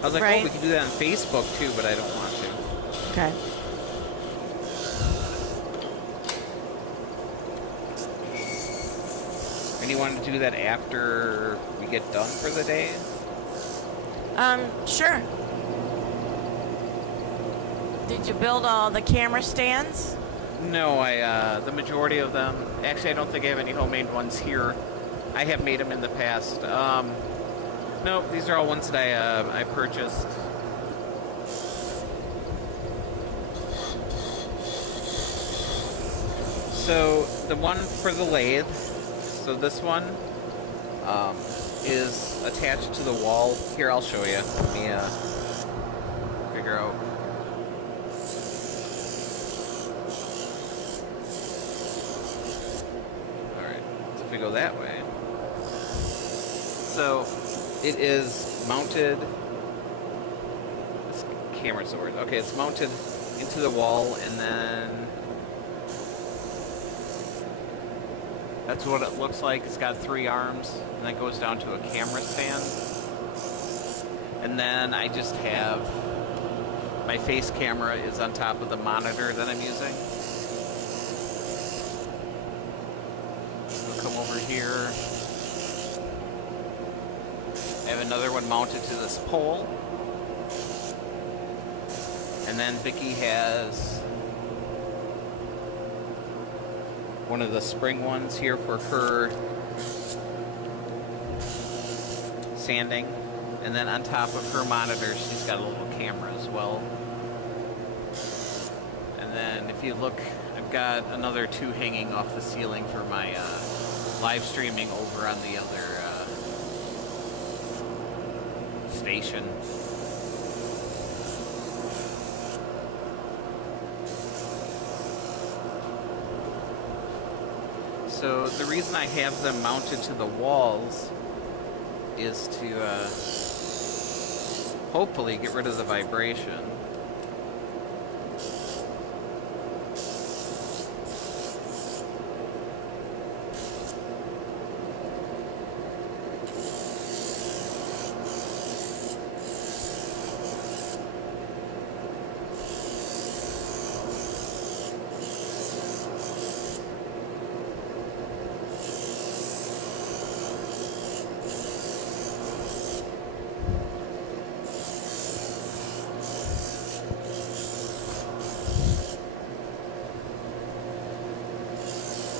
I was like, right. Oh, we can do that on Facebook too, but I don't want to. Okay. And you want to do that after we get done for the day? Sure. Did you build all the camera stands? No, the majority of them, actually I don't think I have any homemade ones here. I have made them in the past. No, these are all ones that I purchased. So the one for the lathe, so this one is attached to the wall. Here, I'll show you. Let me figure out. Alright, so if we go that way. So it is mounted. This camera's the word. Okay, it's mounted into the wall, and then that's what it looks like. It's got 3 arms, and that goes down to a camera stand. And then I just have my face camera is on top of the monitor that I'm using. I'll come over here. I have another one mounted to this pole. And then Vicky has one of the spring ones here for her sanding. And then on top of her monitor, she's got a little camera as well. And then if you look, I've got another 2 hanging off the ceiling for my live streaming over on the other station. So the reason I have them mounted to the walls is to hopefully get rid of the vibration.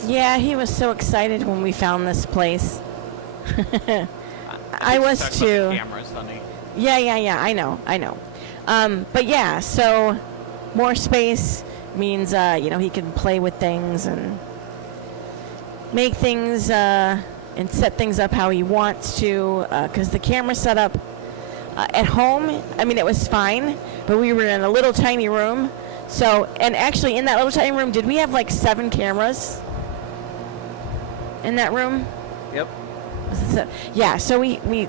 Yeah, he was so excited when we found this place. I think you was talked too. About the cameras, honey. Yeah. I know. But yeah, so more space means he can play with things and make things and set things up how he wants to. Because the camera setup at home, I mean, it was fine, but we were in a little tiny room. So, and actually, in that little tiny room, did we have like 7 cameras in that room? Yep. Yeah, so we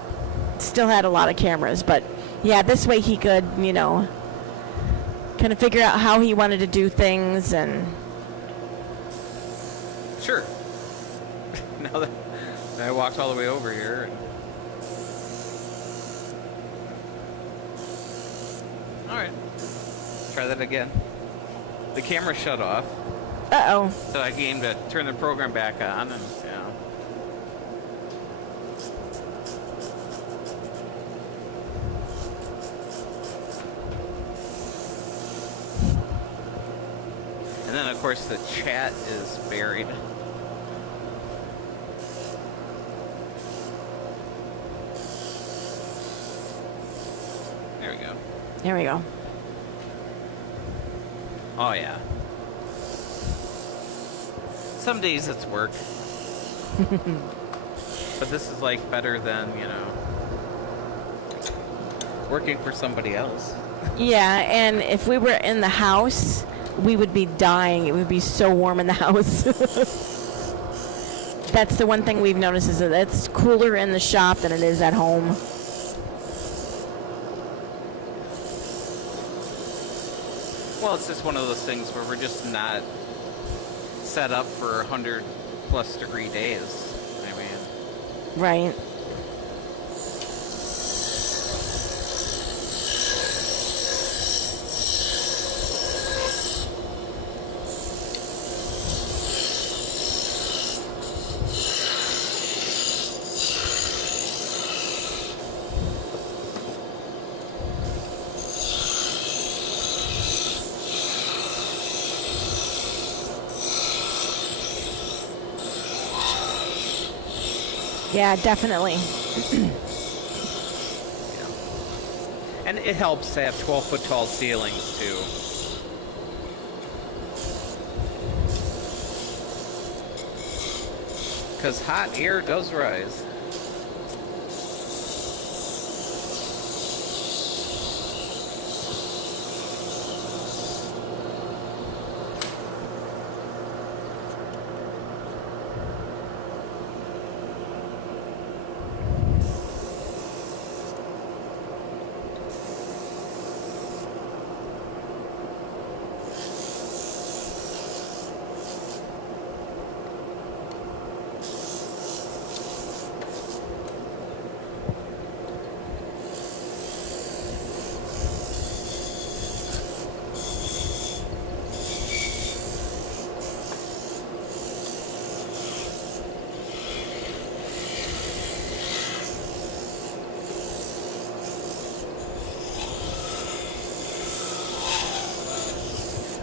still had a lot of cameras, but yeah, this way he could, kind of figure out how he wanted to do things and... Sure. Now that I walked all the way over here. All right. Try that again. The camera shut off. Uh-oh. So I came to turn the program back on, and and then of course the chat is buried. There we go. There we go. Oh yeah. Some days it's work. But this is like better than, working for somebody else. Yeah, and if we were in the house, we would be dying. It would be so warm in the house. That's the one thing we've noticed is that it's cooler in the shop than it is at home. Well, it's just one of those things where we're just not set up for 100+ degree days. I mean, Right. Yeah, definitely. and it helps to have 12-foot tall ceilings too. Because hot air does rise.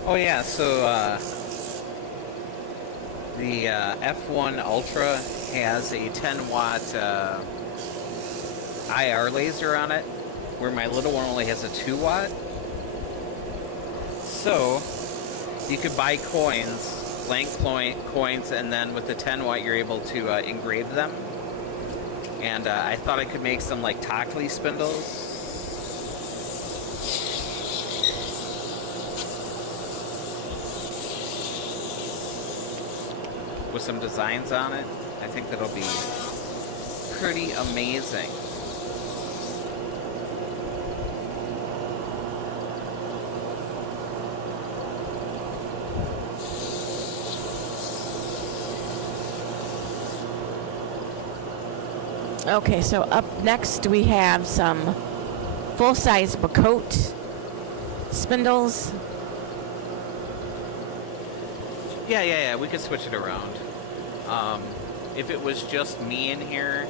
Oh yeah, so the F1 Ultra has a 10-watt IR laser on it, where my little one only has a 2-watt. So you could buy coins, blank coins, and then with the 10-watt you're able to engrave them. And I thought I could make some like Tockley spindles. With some designs on it. I think that'll be pretty amazing. Okay, so up next we have some full-size Bacote spindles. Yeah, we could switch it around. If it was just me in here,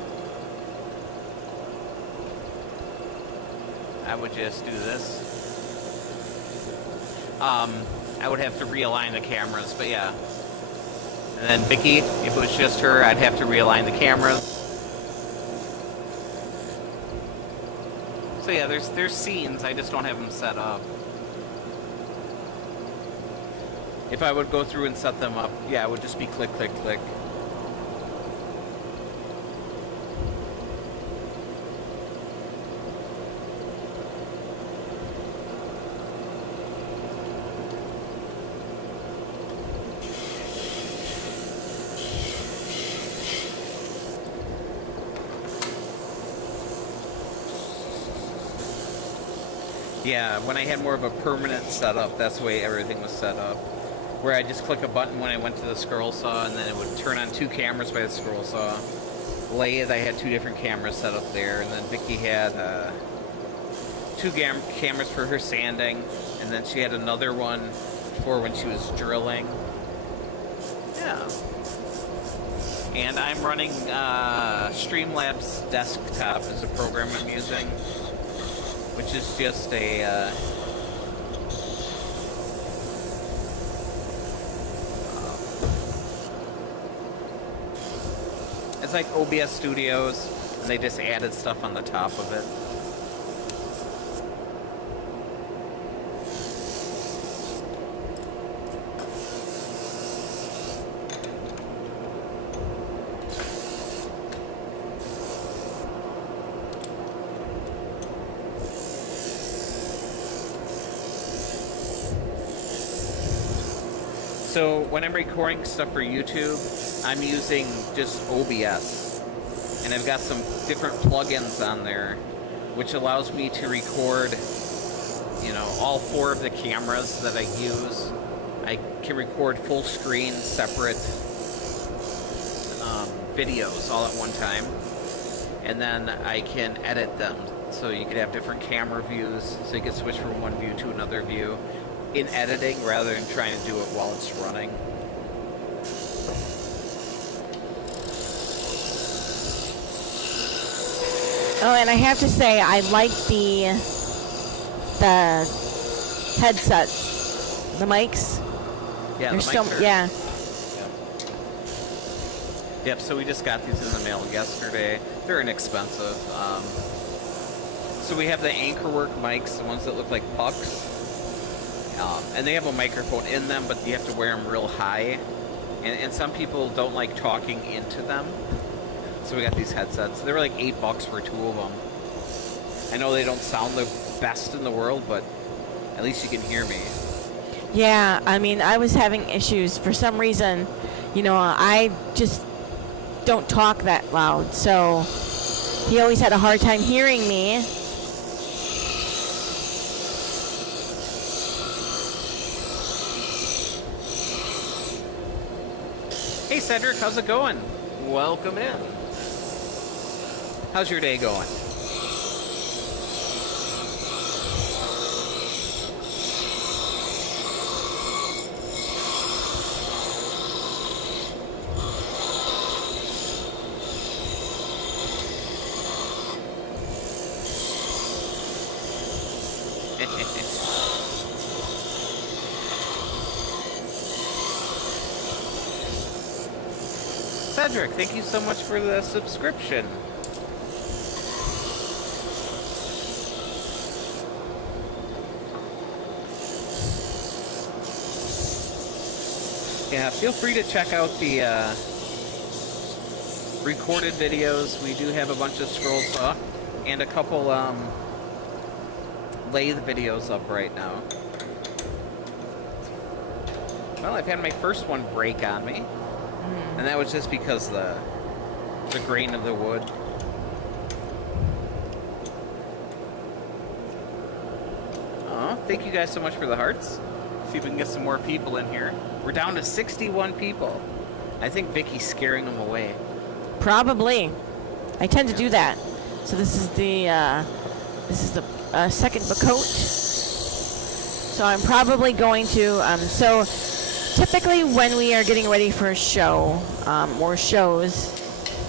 I would just do this. I would have to realign the cameras, but yeah. And then Vicky, if it was just her, I'd have to realign the cameras. So yeah, there's scenes, I just don't have them set up. If I would go through and set them up, yeah, it would just be click, click, click. Yeah, when I had more of a permanent setup, that's the way everything was set up. Where I just click a button when I went to the scroll saw, and then it would turn on 2 cameras by the scroll saw. Lathe, I had 2 different cameras set up there, and then Vicky had 2 cameras for her sanding, and then she had another one for when she was drilling. Yeah. And I'm running Streamlabs Desktop as a program I'm using, which is just a it's like OBS Studios, and they just added stuff on the top of it. So when I'm recording stuff for YouTube, I'm using just OBS. And I've got some different plugins on there, which allows me to record, you know, all 4 of the cameras that I use. I can record full screen, separate videos all at one time. And then I can edit them. So you could have different camera views, so you can switch from one view to another view in editing rather than trying to do it while it's running. Oh, and I have to say, I like the headsets, the mics. Yeah, They're the mics are, yeah. Yep, so we just got these in the mail yesterday. They're inexpensive. So we have the Anchorwork mics, the ones that look like pucks. And they have a microphone in them, but you have to wear them real high. And some people don't like talking into them. So we got these headsets. They were like $8 for 2 of them. I know they don't sound the best in the world, but at least you can hear me. Yeah, I mean, I was having issues for some reason. You know, I just don't talk that loud, so he always had a hard time hearing me. Hey Cedric, how's it going? Welcome in. How's your day going? Cedric, thank you so much for the subscription. Yeah, feel free to check out the recorded videos. We do have a bunch of scroll saw and a couple lathe videos up right now. Well, I've had my first one break on me. And that was just because the grain of the wood. Oh, thank you guys so much for the hearts. See if we can get some more people in here. We're down to 61 people. I think Vicky's scaring them away. Probably. I tend to do that. So this is the second Bacote. So I'm probably going to so typically when we are getting ready for a show or shows,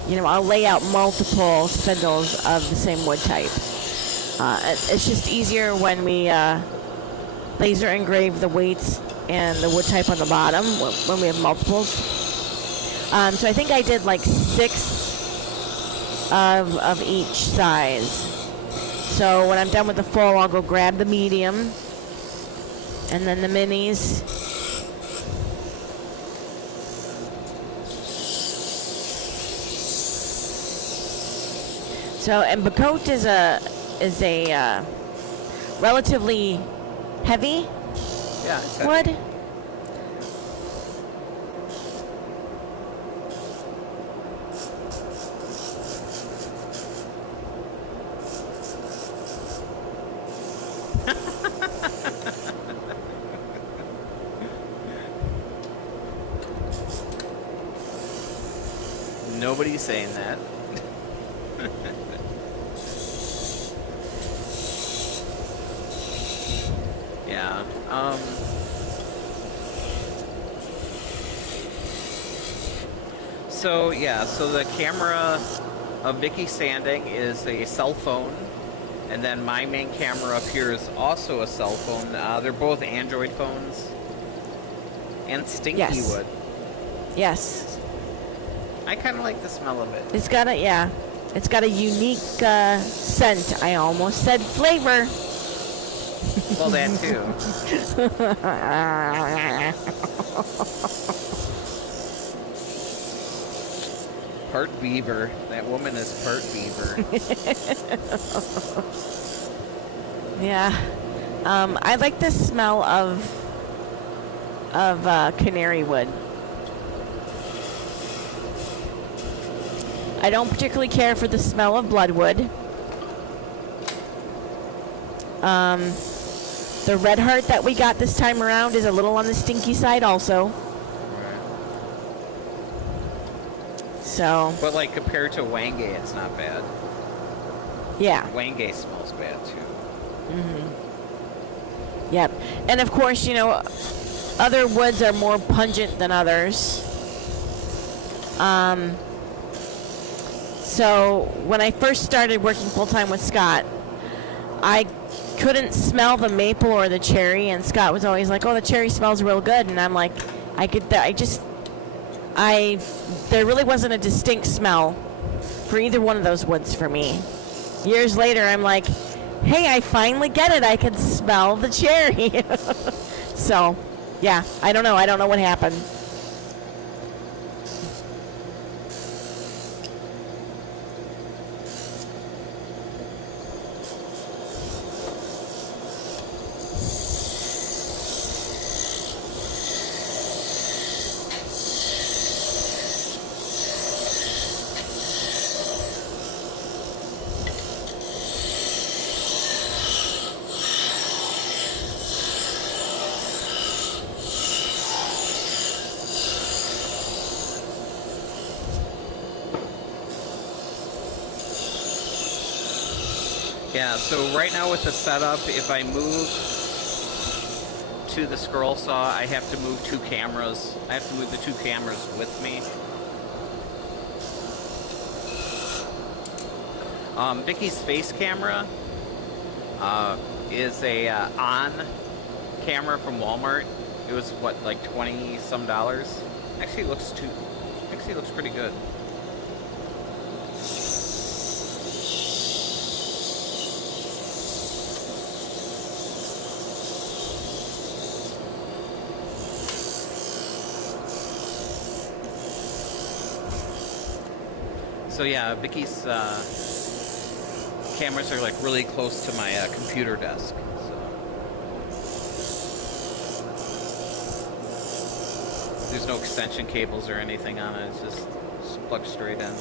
you know, I'll lay out multiple spindles of the same wood type. It's just easier when we laser engrave the weights and the wood type on the bottom when we have multiples. So I think I did like 6 of each size. So when I'm done with the full, I'll go grab the medium and then the minis. So, and Bacote is a relatively heavy Yeah, it's heavy. wood. Nobody's saying that. Yeah. So the camera of Vicky sanding is a cell phone, and then my main camera up here is also a cell phone. They're both Android phones, and stinky Yes. wood. Yes. I kind of like the smell of it. It's got a unique scent. I almost said flavor. Well, that too. Part beaver. That woman is part beaver. Yeah. I like the smell of canary wood. I don't particularly care for the smell of bloodwood. The red heart that we got this time around is a little on the stinky side also. So, But like compared to Wangay, it's not bad. yeah. Wangay smells bad too. Yep. And of course, other woods are more pungent than others. So when I first started working full-time with Scott, I couldn't smell the maple or the cherry, and Scott was always like, "Oh, the cherry smells real good," and I'm like, there really wasn't a distinct smell for either one of those woods for me. Years later, I'm like, "Hey, I finally get it. I can smell the cherry." So, yeah, I don't know what happened. Yeah, so right now with the setup, if I move to the scroll saw, I have to move 2 cameras. I have to move the 2 cameras with me. Vicky's face camera is a on camera from Walmart. It was what, like $20 some. Actually, it looks pretty good. So yeah, Vicky's cameras are like really close to my computer desk. So there's no extension cables or anything on it. It's just plugged straight in.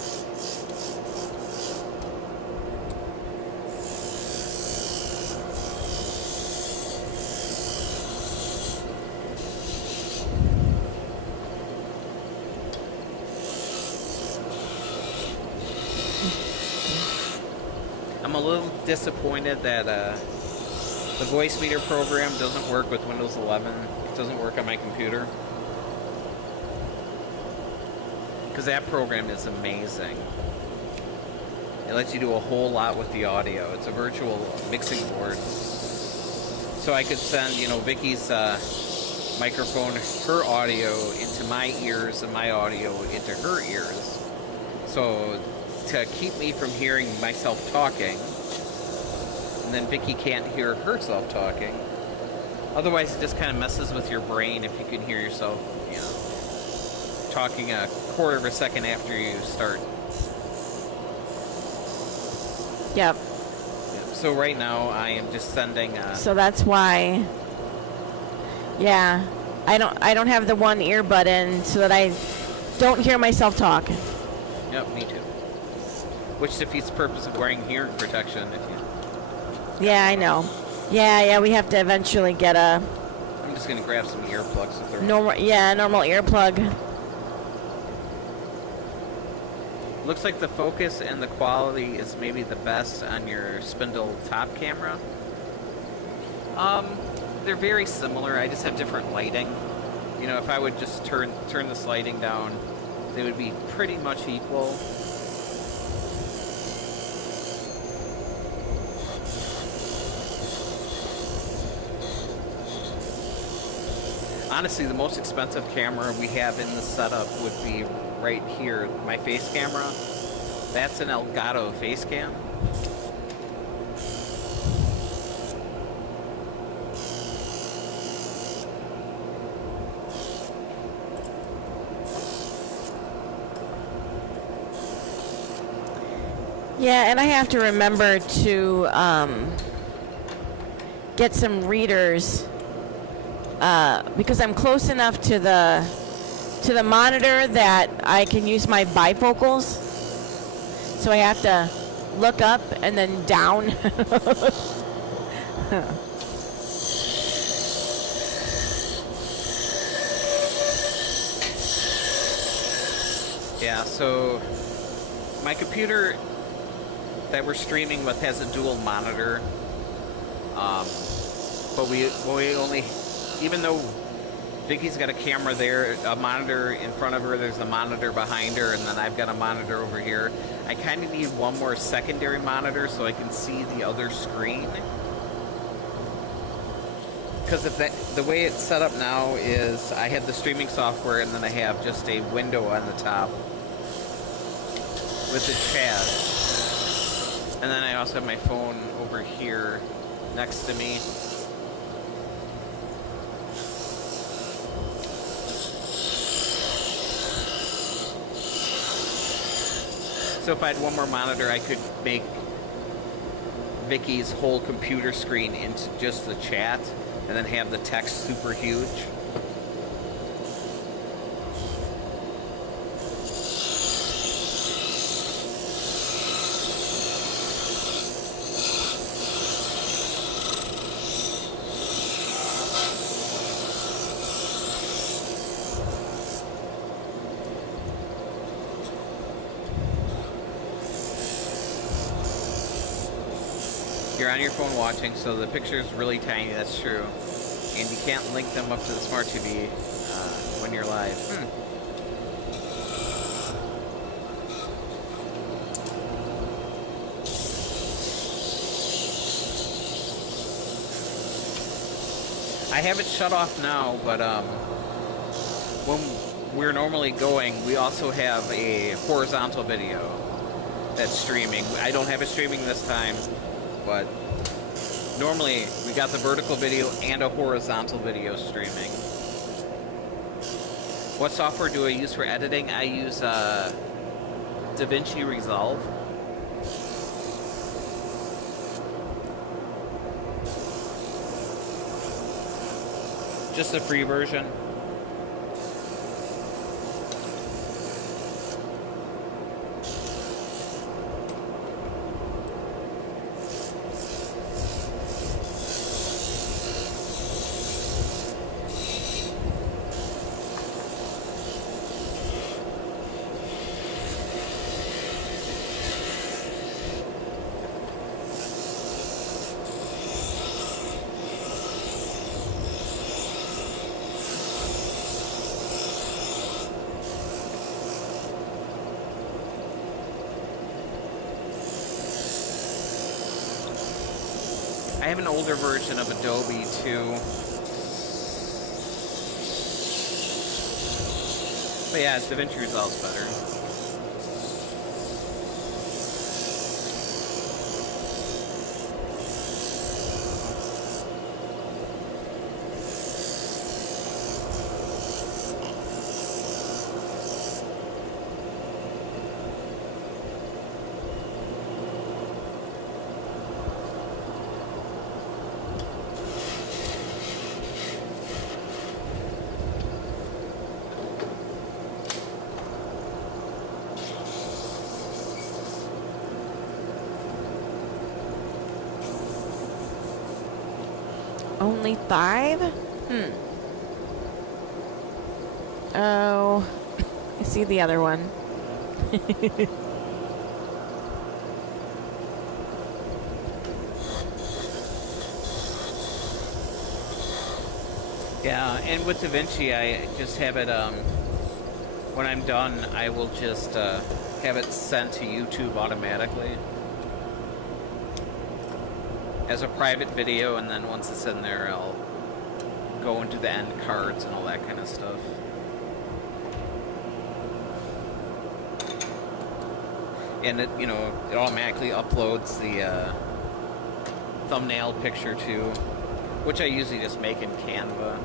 I'm a little disappointed that the voice meter program doesn't work with Windows 11. It doesn't work on my computer. Because that program is amazing. It lets you do a whole lot with the audio. It's a virtual mixing board. So I could send, Vicky's microphone her audio into my ears and my audio into her ears. So to keep me from hearing myself talking, and then Vicky can't hear herself talking. Otherwise, it just kind of messes with your brain if you can hear yourself, you know, talking a quarter of a second after you start. Yep. So right now, I am just sending. So that's why. Yeah, I don't have the one earbud in so that I don't hear myself talk. Yep, me too. Which defeats the purpose of wearing hearing protection. If you... Yeah, I know. Yeah, we have to eventually get a I'm just gonna grab some earplugs if they're normal earplug. Looks like the focus and the quality is maybe the best on your spindle top camera. They're very similar. I just have different lighting. You know, if I would just turn this lighting down, they would be pretty much equal. Honestly, the most expensive camera we have in the setup would be right here, my face camera. That's an Elgato face cam. Yeah, and I have to remember to get some readers because I'm close enough to the monitor that I can use my bifocals. So I have to look up and then down. Yeah, so my computer that we're streaming with has a dual monitor. But we only, even though Vicky's got a camera there, a monitor in front of her, there's a monitor behind her, and then I've got a monitor over here. I kind of need one more secondary monitor so I can see the other screen. Because the way it's set up now is I have the streaming software and then I have just a window on the top with the chat. And then I also have my phone over here next to me. So if I had one more monitor, I could make Vicky's whole computer screen into just the chat and then have the text super huge. You're on your phone watching, so the picture is really tiny, that's true. And you can't link them up to the smart TV when you're live. I have it shut off now, but when we're normally going, we also have a horizontal video that's streaming. I don't have it streaming this time, but normally we got the vertical video and a horizontal video streaming. What software do I use for editing? I use DaVinci Resolve. Just the free version. I have an older version of Adobe too. But yeah, DaVinci Resolve's better. Only 5? Oh, I see the other one. Yeah, and with DaVinci, I just have it, when I'm done, I will just have it sent to YouTube automatically as a private video, and then once it's in there, I'll go into the end cards and all that kind of stuff. And it, you know, it automatically uploads the thumbnail picture too, which I usually just make in Canva.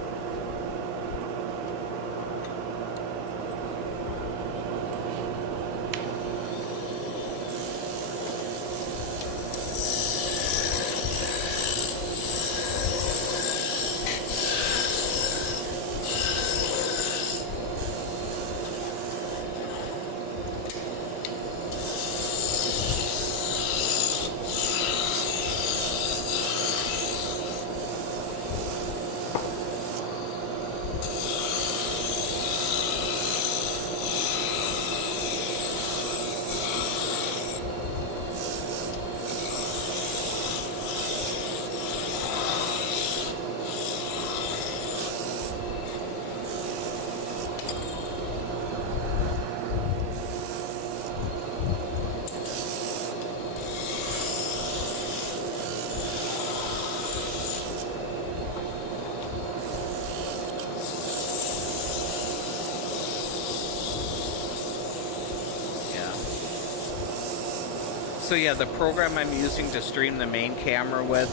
So yeah, the program I'm using to stream the main camera with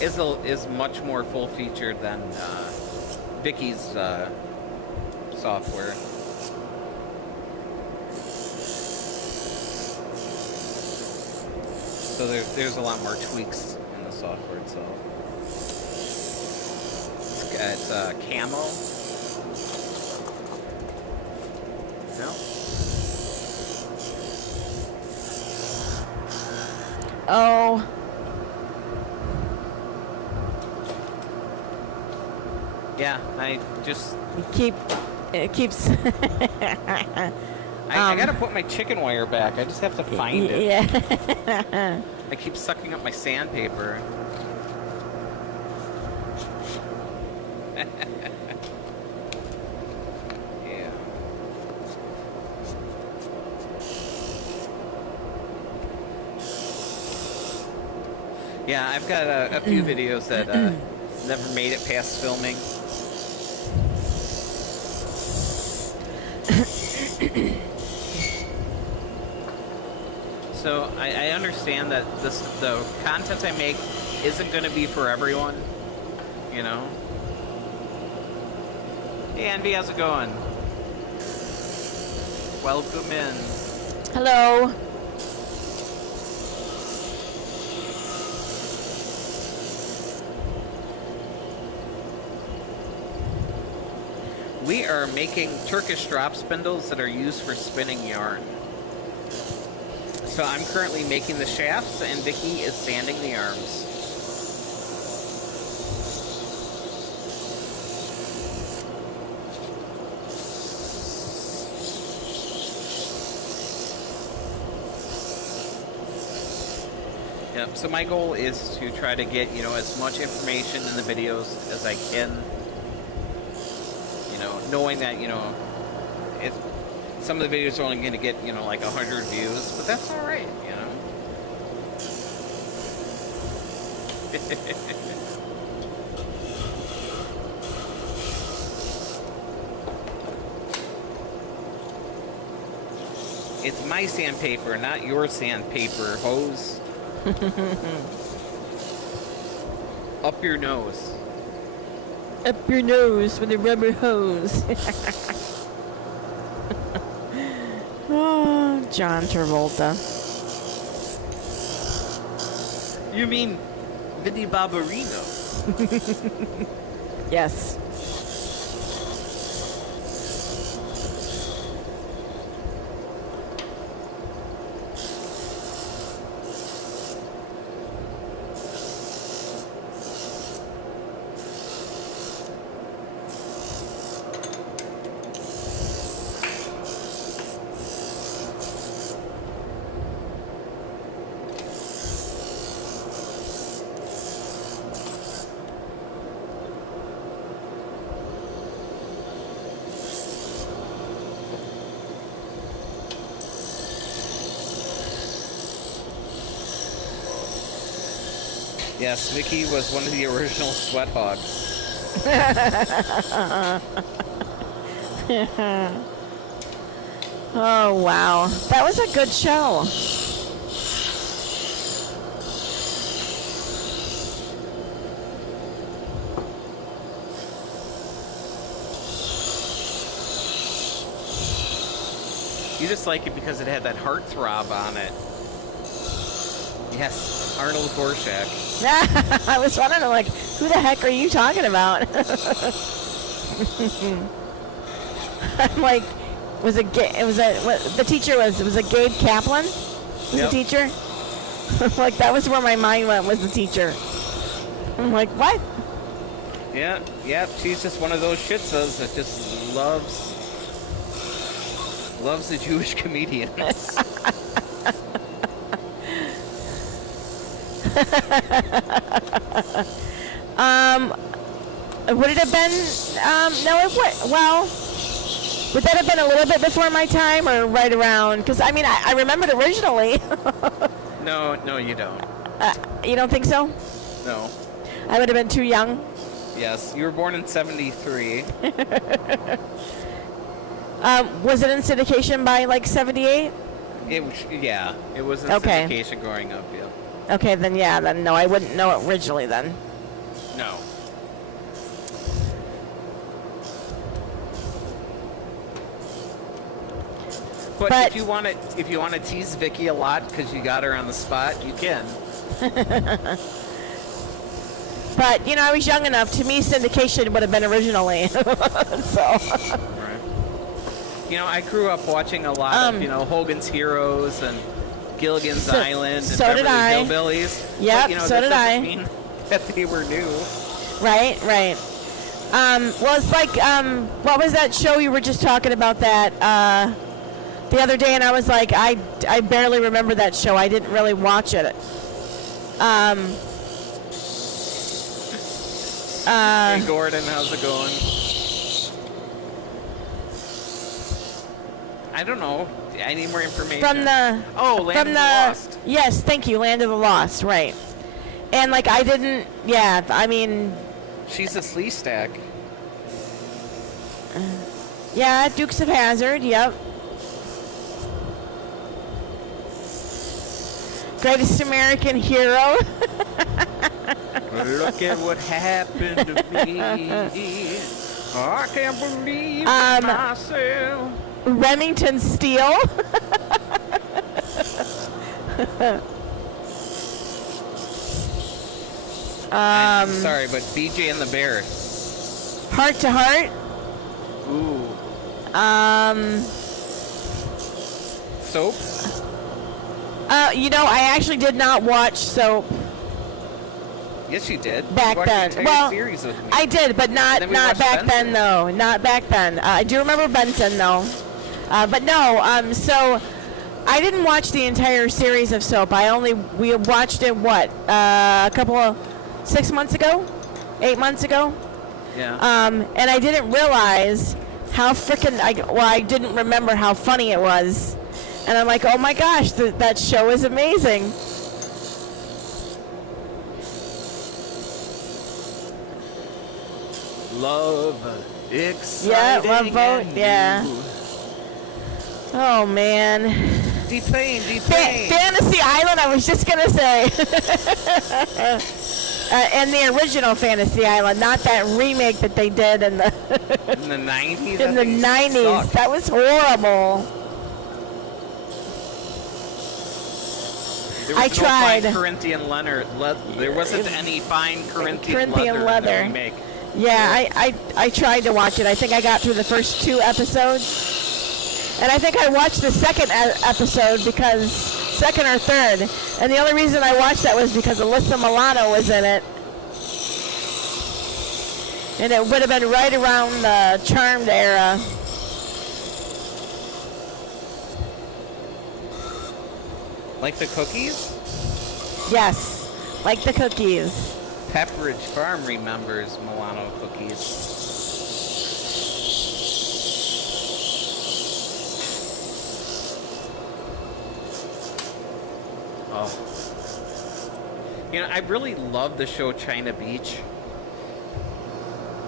is much more full-featured than Vicky's software. So there's a lot more tweaks in the software itself. It's camo. No. Oh. Yeah, I just... It keeps... I gotta put my chicken wire back. I just have to find it. Yeah. I keep sucking up my sandpaper. Yeah. Yeah, I've got a few videos that never made it past filming. So I understand that the content I make isn't going to be for everyone, you know? Hey Andy, how's it going? Welcome in. Hello. We are making Turkish drop spindles that are used for spinning yarn. So I'm currently making the shafts, and Vicky is sanding the arms. Yep, so my goal is to try to get, you know, as much information in the videos as I can. You know, knowing that, you know, some of the videos are only going to get, you know, like 100 views, but that's all right, you know. It's my sandpaper, not your sandpaper, hose. Up your nose. Up your nose with a rubber hose. Oh, John Travolta. You mean Vinnie Barbarino? Yes. Yes, Vicky was one of the original sweat hogs. Oh, wow. That was a good show. You just like it because it had that heartthrob on it. Yes, Arnold Gorshak. I was wondering, like, who the heck are you talking about? I'm like, was it what, the teacher was it Gabe Kaplan? Was Yep. the teacher? Like, that was where my mind went, was the teacher. I'm like, what? Yeah, she's just one of those shitzas that just loves the Jewish comedians. Would it have been? No, it would. Well, would that have been a little bit before my time, or right around? Because I mean, I remembered originally. No, you don't. You don't think so? No. I would have been too young. Yes, you were born in '73. Was it in syndication by like '78? It was in Okay. syndication growing up. Yeah. Okay, then no, I wouldn't know it originally then. No. But But- if you want to tease Vicky a lot because you got her on the spot, you can. But you know, I was young enough. To me, syndication would have been originally. So. Right. You know, I grew up watching a lot of Hogan's Heroes and Gilligan's Island and so Beverly did I. Hillbillies. Yep, But, so that did doesn't I. mean that they were new. Right. Well, it's like, what was that show you were just talking about that the other day? And I was like, I barely remember that show. I didn't really watch it. Hey, Gordon, how's it going? I don't know. I need more information. Land of the Lost. Yes, thank you, Land of the Lost, right. And like I didn't, I mean, She's a slee stack. yeah, Dukes of Hazzard, yep. Greatest American Hero. Look at what happened to me. I can't believe myself. Remington Steele. I'm sorry, but BJ and the Bear. Heart to Heart. Ooh. Soap? You know, I actually did not watch Soap Yes, you did. back you watched then. The entire Well, series with me. I did, but not And then we not watched back Benson. then though. Not back then. I do remember Benson though. But no. So I didn't watch the entire series of Soap. We watched it a couple of 6 months ago, 8 months ago. Yeah. And I didn't realize how freaking I didn't remember how funny it was. And I'm like, oh my gosh, that show is amazing. Love, exciting. Yeah, Love Boat, and yeah. new. Oh man. Deplane, deplane. Fantasy Island, I was just gonna say. And the original Fantasy Island, not that remake that they did in the In the 90s? in the 90s. That was horrible. There was I tried. No fine Corinthian leather. There wasn't any fine Corinthian leather. in the remake. Yeah, I tried to watch it. I think I got through the first 2 episodes. And I think I watched the second episode because, second or third. And the only reason I watched that was because Alyssa Milano was in it. And it would have been right around the Charmed era. Like the cookies? Yes, like the cookies. Pepperidge Farm remembers Milano cookies. Oh. You know, I really loved the show China Beach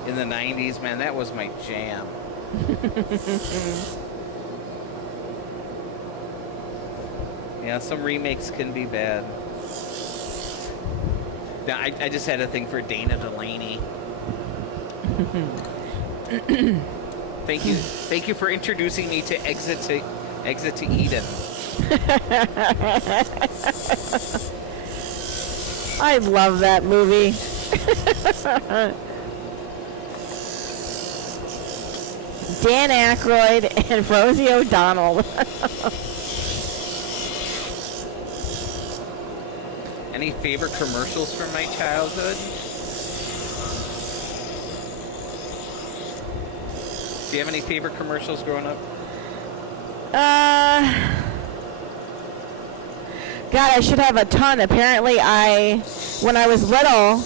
in the 90s, man. That was my jam. Yeah, some remakes can be bad. Now, I just had a thing for Dana Delaney. Thank you for introducing me to Exit to Eden. I love that movie. Dan Aykroyd and Rosie O'Donnell. Any favorite commercials from my childhood? Do you have any favorite commercials growing up? God, I should have a ton. Apparently, when I was little,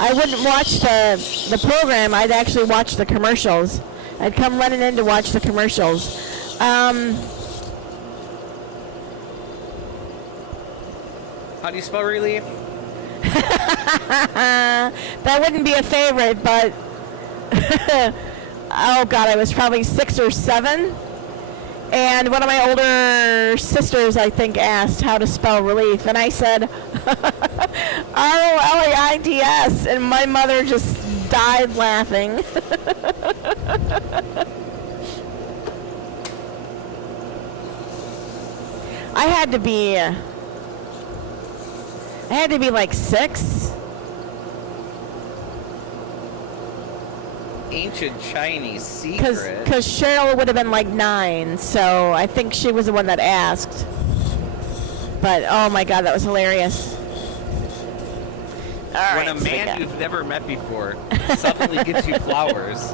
I wouldn't watch the program. I'd actually watch the commercials. I'd come running in to watch the commercials. How do you spell relief? That wouldn't be a favorite, but oh God, I was probably 6 or 7. And one of my older sisters, I think, asked how to spell relief. And I said, R-O-L-E-I-D-S. And my mother just died laughing. I had to be like 6. Ancient Chinese secret. Because Cheryl would have been like 9, so I think she was the one that asked. But oh my God, that was hilarious. All when right, a man you've never met before suddenly gives you flowers,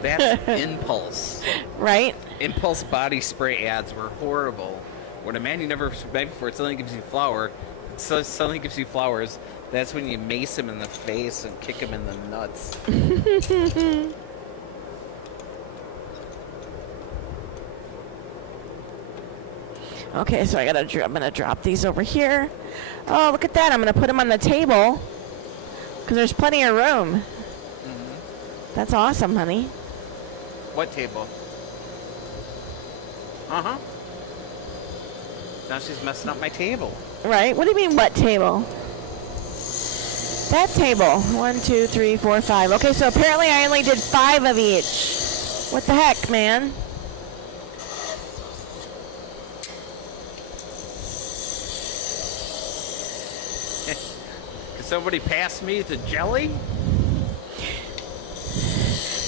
that's impulse. Right? Impulse body spray ads were horrible. When a man you never met before suddenly gives you flowers, that's when you mace him in the face and kick him in the nuts. Okay, so I'm gonna drop these over here. Oh, look at that! I'm gonna put them on the table because there's plenty of room. Mm-hmm. That's awesome, honey. What table? Uh-huh. Now she's messing up my table. Right? What do you mean, what table? That table. 1, 2, 3, 4, 5. Okay, so apparently I only did 5 of each. What the heck, man? Can somebody pass me the jelly?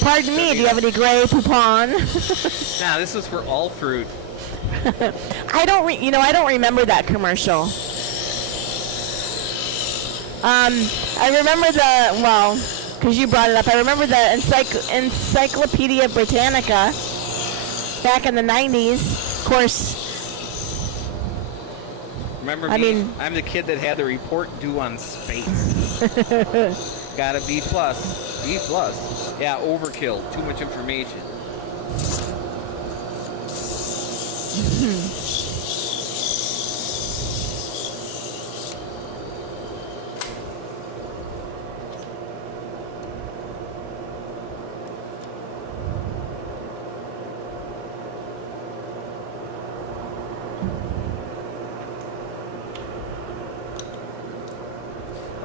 Pardon me, do you have any Grey Poupon? Nah, this is for all fruit. I don't remember that commercial. I remember because you brought it up. I remember the Encyclopedia Britannica back in the 90s. Of course. Remember me? I'm the kid that had the report due on space. Got a B+. B+. Yeah, overkill. Too much information.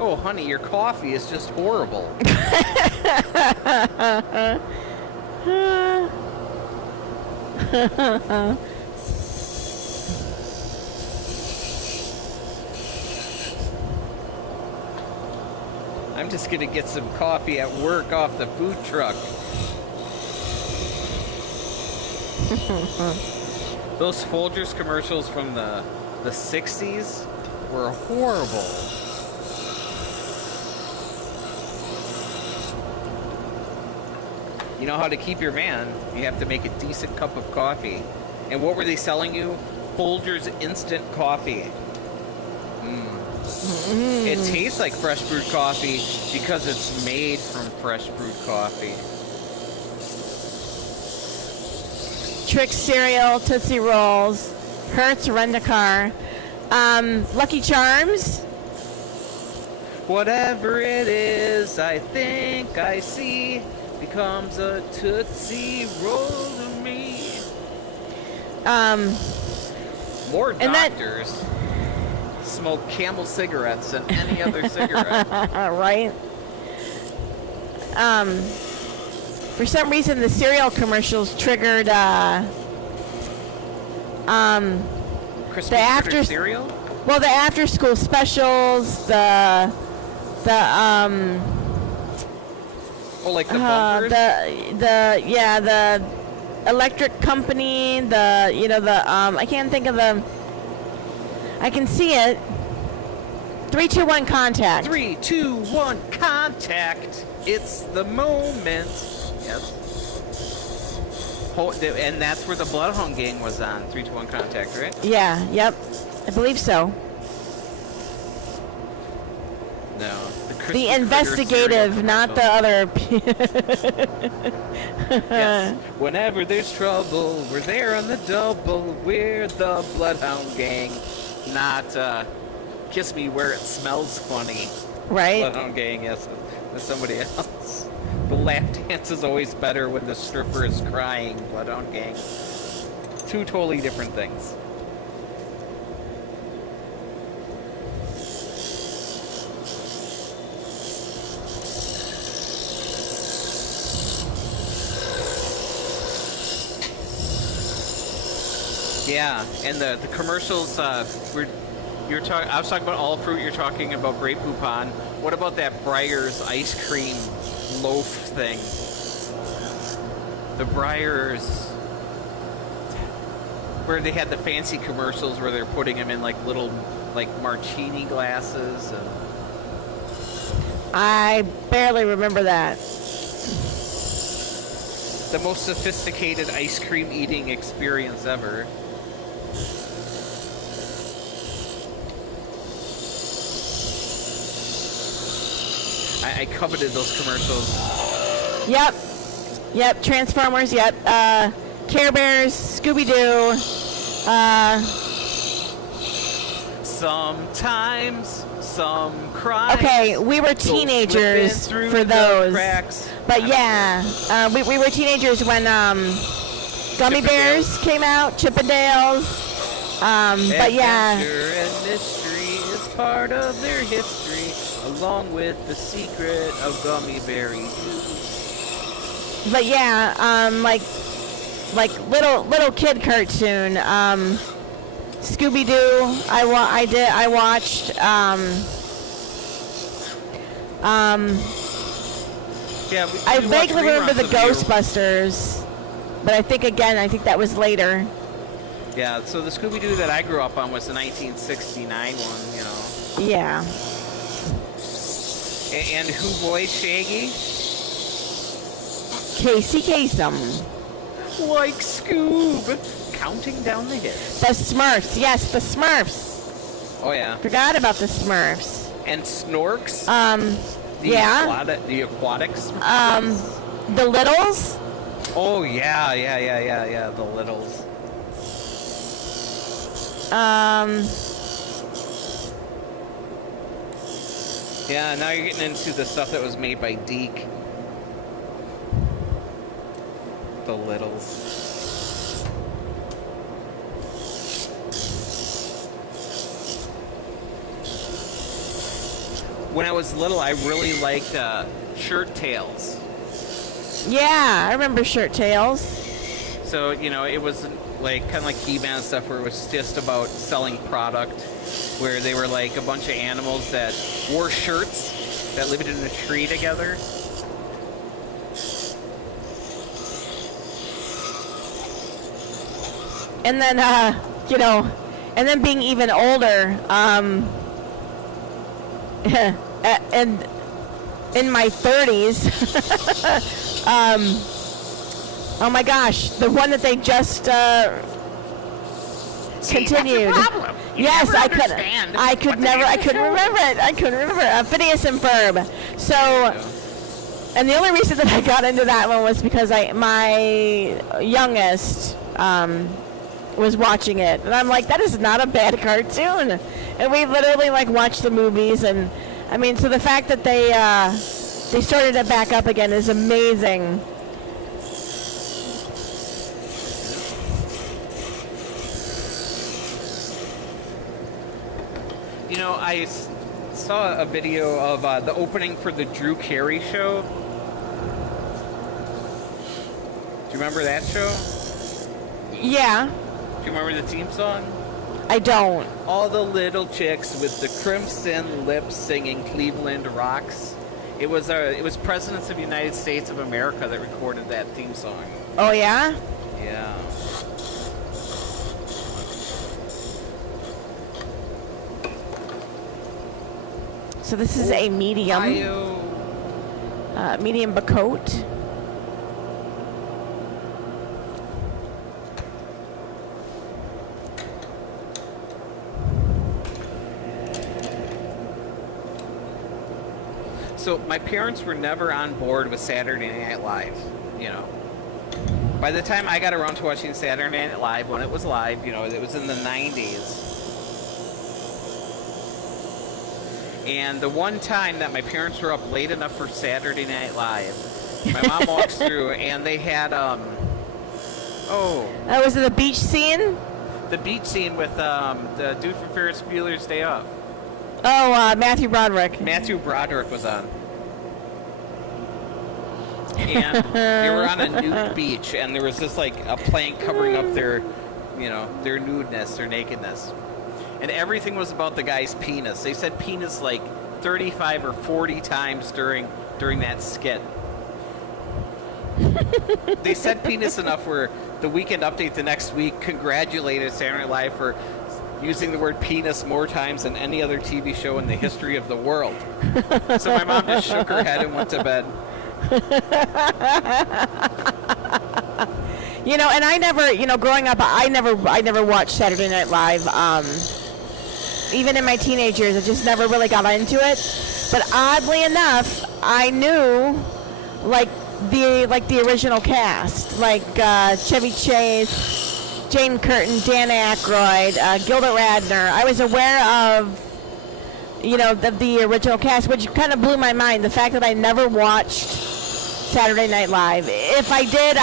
Oh, honey, your coffee is just horrible. I'm just gonna get some coffee at work off the food truck. Those Folgers commercials from the 60s were horrible. You know how to keep your van. You have to make a decent cup of coffee. And what were they selling you? Folgers instant coffee. It tastes like fresh brewed coffee because it's made from fresh brewed coffee. Trix cereal, Tootsie Rolls, Hertz Rent-A-Car, Lucky Charms. Whatever it is, I think I see becomes a Tootsie Roll to me. More and doctors smoke Camel cigarettes than any other cigarette. Right? For some reason, the cereal commercials triggered Christmas the after cereal? well, the after school specials, the Oh, like the bumpers? the electric company, I can't think of the. I can see it. 3, 2, 1, contact. 3, 2, 1, contact. It's the moment. Yes. And that's where the Bloodhound Gang was on. 3, 2, 1, contact, right? Yeah. Yep. I believe so. No. The investigative, not the other. Yes. Whenever there's trouble, we're there on the double. We're the Bloodhound Gang, not Kiss Me Where It Smells Funny. Right. Bloodhound Gang, yes, that's somebody else. The lap dance is always better when the stripper is crying. Bloodhound Gang. Two totally different things. Yeah, and the commercials I was talking about all fruit. You're talking about Grey Poupon. What about that Breyers ice cream loaf thing? The Breyers, where they had the fancy commercials where they're putting them in like little martini glasses. And I barely remember that. the most sophisticated ice cream eating experience ever. I coveted those commercials. Yep. Transformers. Yep. Care Bears. Scooby-Doo. Sometimes some cries. Okay, we were teenagers for those. But yeah, we were teenagers when Gummy Bears came out, Chippendales. But yeah. Adventure and mystery is part of their history, along with the secret of gummy berries. But yeah, like little kid cartoon. Scooby-Doo. I watched. Yeah, I we vaguely watched remember the reruns of you. Ghostbusters, but I think that was later. Yeah, so the Scooby-Doo that I grew up on was the 1969 one, you know. Yeah. And who voiced Shaggy? Casey Kasem. Like Scoob, counting down the hits. The Smurfs. Yes, the Smurfs. Oh yeah. Forgot about the Smurfs. And Snorks. Yeah. The aquatics. The Littles. Oh yeah. The Littles. Yeah, now you're getting into the stuff that was made by Deke. The Littles. when I was little, I really liked Shirt Tales. Yeah, I remember Shirt Tales. So, it was like kind of like He-Man and stuff where it was just about selling product, where they were like a bunch of animals that wore shirts that lived in a tree together. And then, and then being even older, and in my 30s, oh my gosh, the one that they just continued. That's the problem. Yes, I couldn't remember it. I couldn't remember it. Phineas and Ferb. So, and the only reason that I got into that one was because my youngest was watching it, and I'm like, that is not a bad cartoon. And we literally like watched the movies, and I mean, so the fact that they started it back up again is amazing. I saw a video of the opening for the Drew Carey show. Do you remember that show? Yeah. Do you remember the theme song? I don't. All the little chicks with the crimson lips singing Cleveland Rocks. It was presidents of the United States of America that recorded that theme song. Oh, yeah? Yeah. So this is a medium. Medium Bacote. So my parents were never on board with Saturday Night Live, By the time I got around to watching Saturday Night Live, when it was live, it was in the 90s. And the one time that my parents were up late enough for Saturday Night Live, my mom walks through and they had, Was it the beach scene? The beach scene with the dude from Ferris Bueller's Day Off. Oh, Matthew Broderick. Matthew Broderick was on. And they were on a nude beach, and there was just like a plank covering up their nudeness, their nakedness. And everything was about the guy's penis. They said penis like 35 or 40 times during that skit. They said penis enough where the Weekend Update the next week congratulated Saturday Night Live for using the word penis more times than any other TV show in the history of the world. So my mom just shook her head and went to bed. And I never, growing up, I never watched Saturday Night Live. Even in my teenage years, I just never really got into it. But oddly enough, I knew the original cast, like Chevy Chase, Jane Curtin, Dan Aykroyd, Gilbert Radner. I was aware of the original cast, which kind of blew my mind. The fact that I never watched Saturday Night Live. If I did,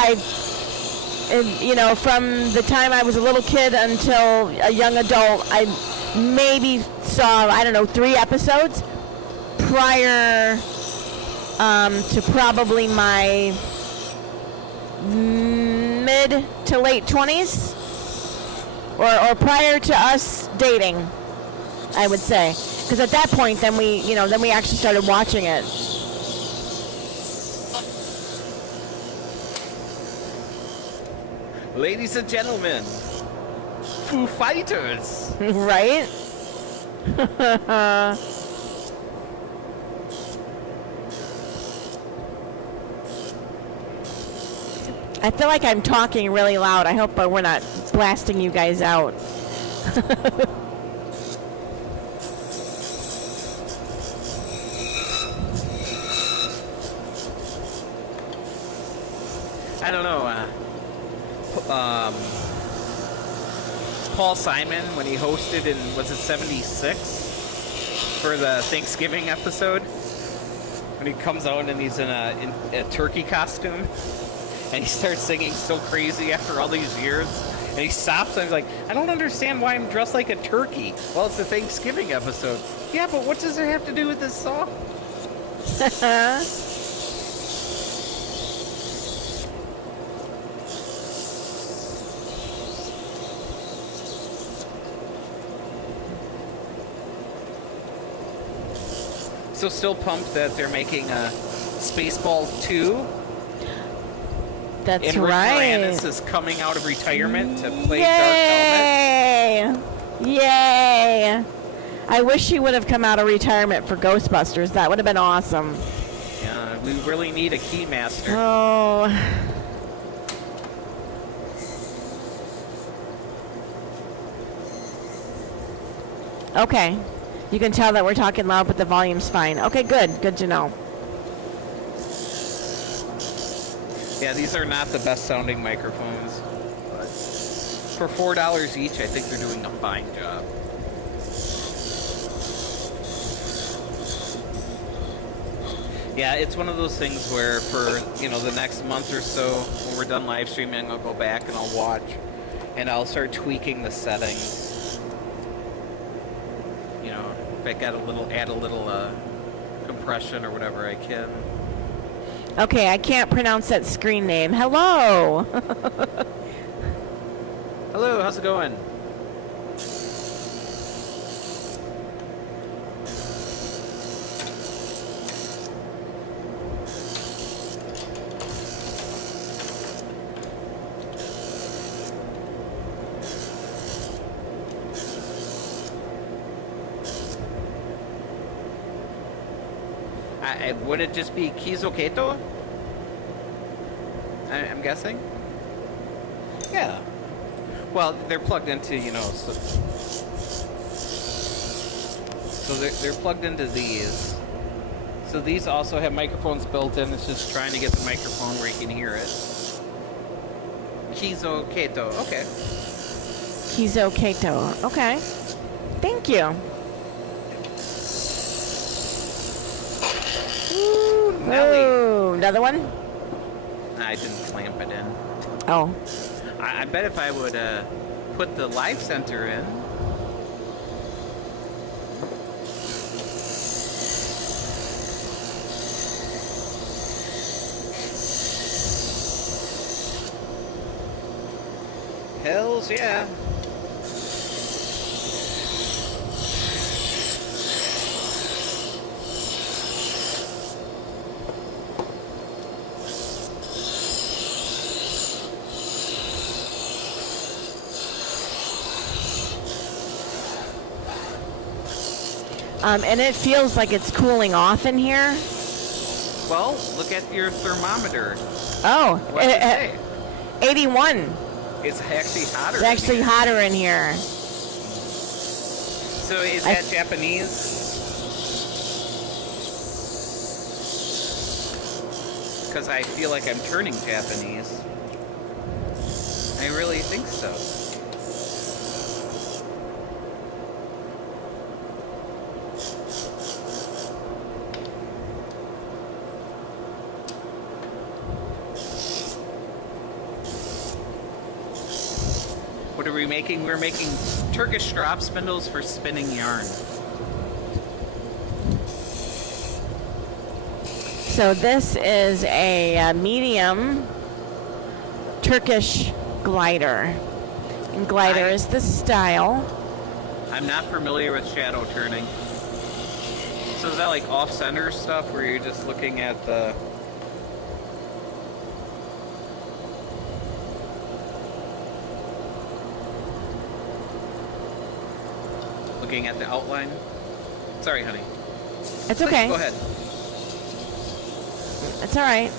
from the time I was a little kid until a young adult, I maybe saw, 3 episodes prior to probably my mid to late 20s, or prior to us dating, I would say. Because at that point, then we actually started watching it. Ladies and gentlemen, Foo Fighters. Right? I feel like I'm talking really loud. I hope we're not blasting you guys out. I don't know. Paul Simon, when he hosted in, was it 76 for the Thanksgiving episode, when he comes out and he's in a turkey costume and he starts singing So Crazy after all these years, And he stops and he's like, I don't understand why I'm dressed like a turkey. Well, it's a Thanksgiving episode. Yeah, but what does it have to do with this song? So still pumped that they're making Spaceballs 2. That's and Rick right. Moranis is coming out of retirement to play Dark Helmet. Yay! Yay! I wish he would have come out of retirement for Ghostbusters. That would have been awesome. Yeah, we really need a keymaster. Oh. Okay. You can tell that we're talking loud, but the volume's fine. Okay, good. Good to know. Yeah, these are not the best sounding microphones. But for $4 each, I think they're doing a fine job. Yeah, it's one of those things where for, the next month or so, when we're done live streaming, I'll go back and I'll watch, and I'll start tweaking the settings. If I add a little compression or whatever I can. Okay, I can't pronounce that screen name. Hello! Hello, how's it going? Would it just be Kizoketo? I'm guessing? Yeah. Well, they're plugged into, so they're plugged into these. So these also have microphones built in. It's just trying to get the microphone where you can hear it. Kizoketo. Okay. Kizoketo. Okay. Thank you. Ooh, another one? I didn't clamp it in. Oh. I bet if I would put the live center in. Hells yeah. And it feels like it's cooling off in here. Well, look at your thermometer. Oh, What does it say? 81. It's actually hotter. It's actually hotter in here. So is that Japanese? Because I feel like I'm turning Japanese. I really think so. What are we making? We're making Turkish strop spindles for spinning yarn. So this is a medium Turkish glider. And glider is the style. I'm not familiar with shadow turning. So is that like off-center stuff where you're just looking at the... looking at the outline? Sorry, honey. It's okay. Go ahead. It's all right.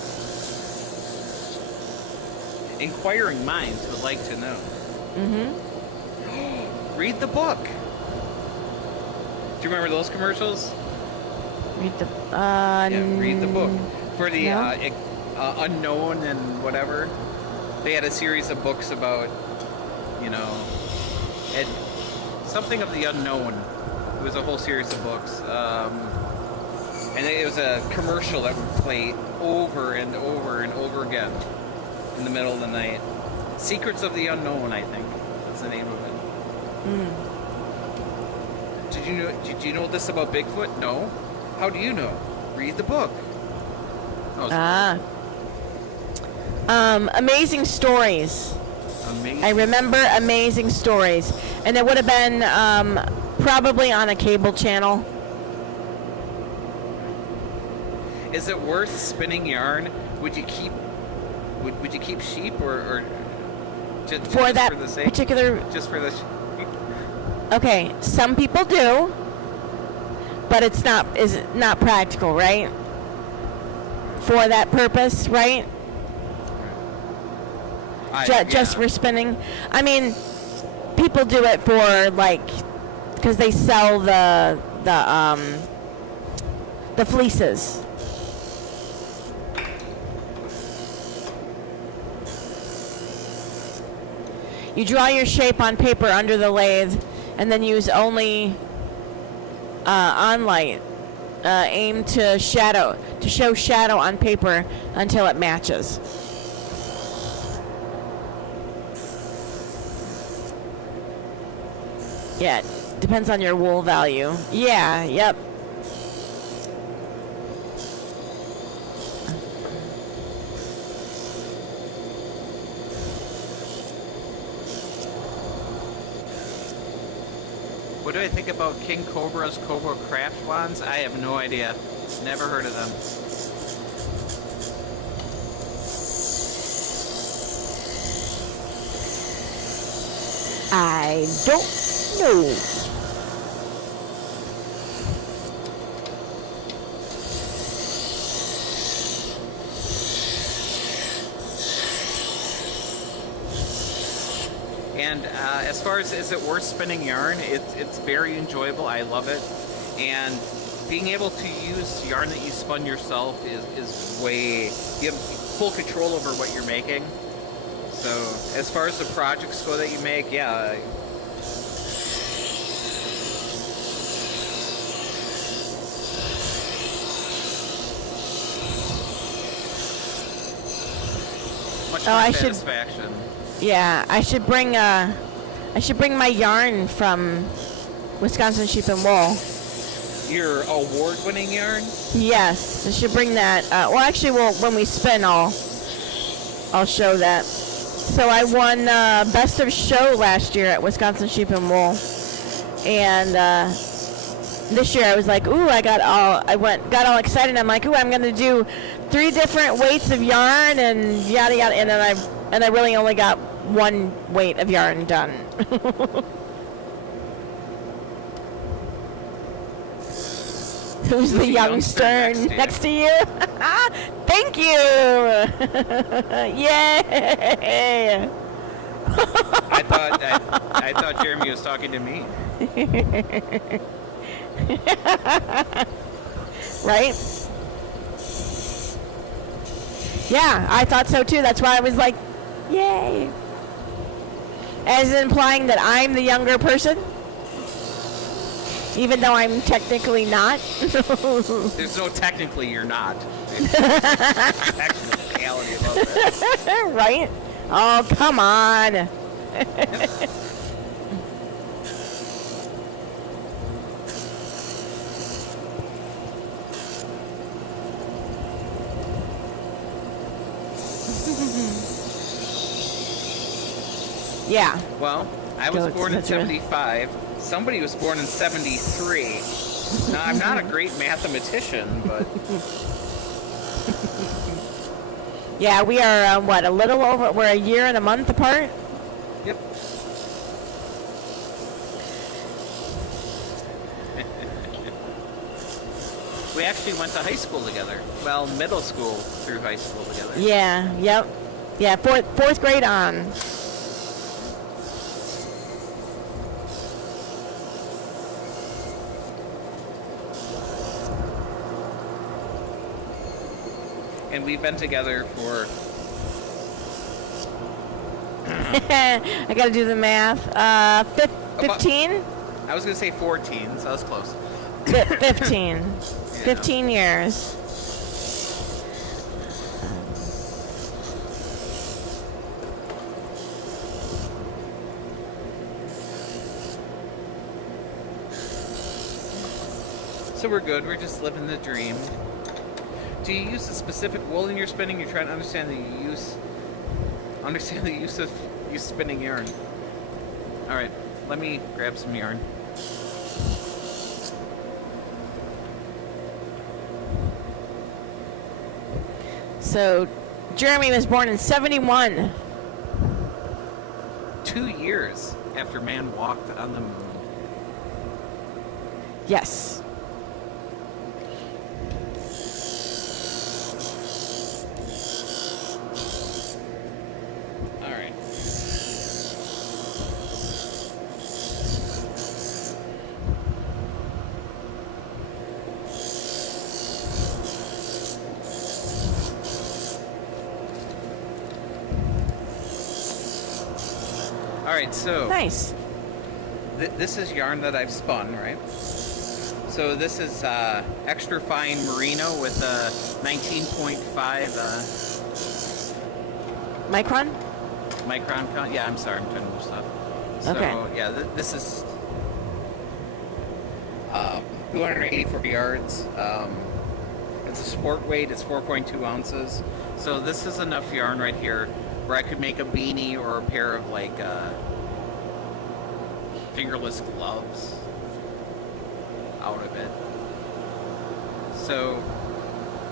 Inquiring minds would like to know. Mm-hmm. Read the book. Do you remember those commercials? Read the read the book. For the no? unknown and whatever. They had a series of books about, something of the unknown. It was a whole series of books. And it was a commercial that would play over and over and over again in the middle of the night. Secrets of the Unknown, I think. That's the name of it. Did you know this about Bigfoot? No. How do you know? Read the book. Amazing Stories. Amazing. I remember Amazing Stories, and it would have been probably on a cable channel. Is it worth spinning yarn? Would you keep sheep or just For that for the sake? particular... Just for the Okay, some people do, but it's not practical, right? For that purpose, right? Just for spinning. I mean, people do it for like because they sell the fleeces. You draw your shape on paper under the lathe, and then use only on light. Aim to show shadow on paper until it matches. Yeah, depends on your wool value. Yeah, yep. What do I think about King Cobra's Cobra craft wands? I have no idea. Never heard of them. I don't know. And as far as is it worth spinning yarn, it's very enjoyable. I love it. And being able to use yarn that you spun yourself is way... You have full control over what you're making. So as far as the projects go that you make, yeah. Much more satisfaction. Yeah, I should bring my yarn from Wisconsin Sheep and Wool. Your award-winning yarn? Yes, I should bring that. Well, actually, when we spin, I'll show that. So I won Best of Show last year at Wisconsin Sheep and Wool, and this year I was like, ooh, got all excited. I'm like, ooh, I'm gonna do 3 different weights of yarn and yada yada, and I really only got 1 weight of yarn done. Who's the youngster next to you? Thank you! Yay! I thought Jeremy was talking to me. Right? Yeah, I thought so too. That's why I was like, yay! As implying that I'm the younger person? Even though I'm technically not. There's no technically you're not. Technicality about that. Right? Oh, come on. Yeah. Well, I was born in 75. Somebody was born in 73. Now, I'm not a great mathematician, but... Yeah, we are, a little over... We're a year and a month apart? Yep. We actually went to high school together. Well, middle school through high school together. Yeah, yep. Yeah, fourth grade on. And we've been together for... I gotta do the math. 15? I was gonna say 14, so I was close. 15. Yeah. 15 years. So we're good. We're just living the dream. Do you use a specific wool in your spinning? You're trying to understand the use of spinning yarn. All right, let me grab some yarn. So, Jeremy was born in 71. 2 years after man walked on the moon. Yes. All right. All right, so Nice. this is yarn that I've spun, right? So this is extra fine merino with a 19.5 Micron? micron count. Yeah, I'm sorry, I'm trying to move stuff. So Okay. yeah, this is 284 yards. It's a sport weight. It's 4.2 ounces. So this is enough yarn right here where I could make a beanie or a pair of like fingerless gloves out of it. So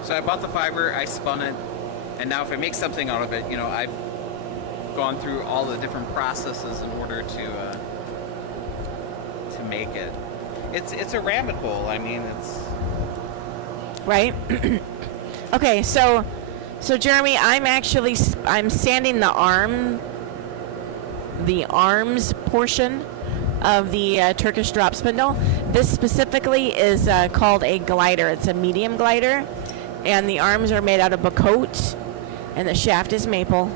I bought the fiber, I spun it, and now if I make something out of it, you know, I've gone through all the different processes in order to make it. It's a rabbit hole. I mean, it's Right? Okay, so Jeremy, I'm sanding the arms portion of the Turkish drop spindle. This specifically is called a glider. It's a medium glider, and the arms are made out of bacote, and the shaft is maple.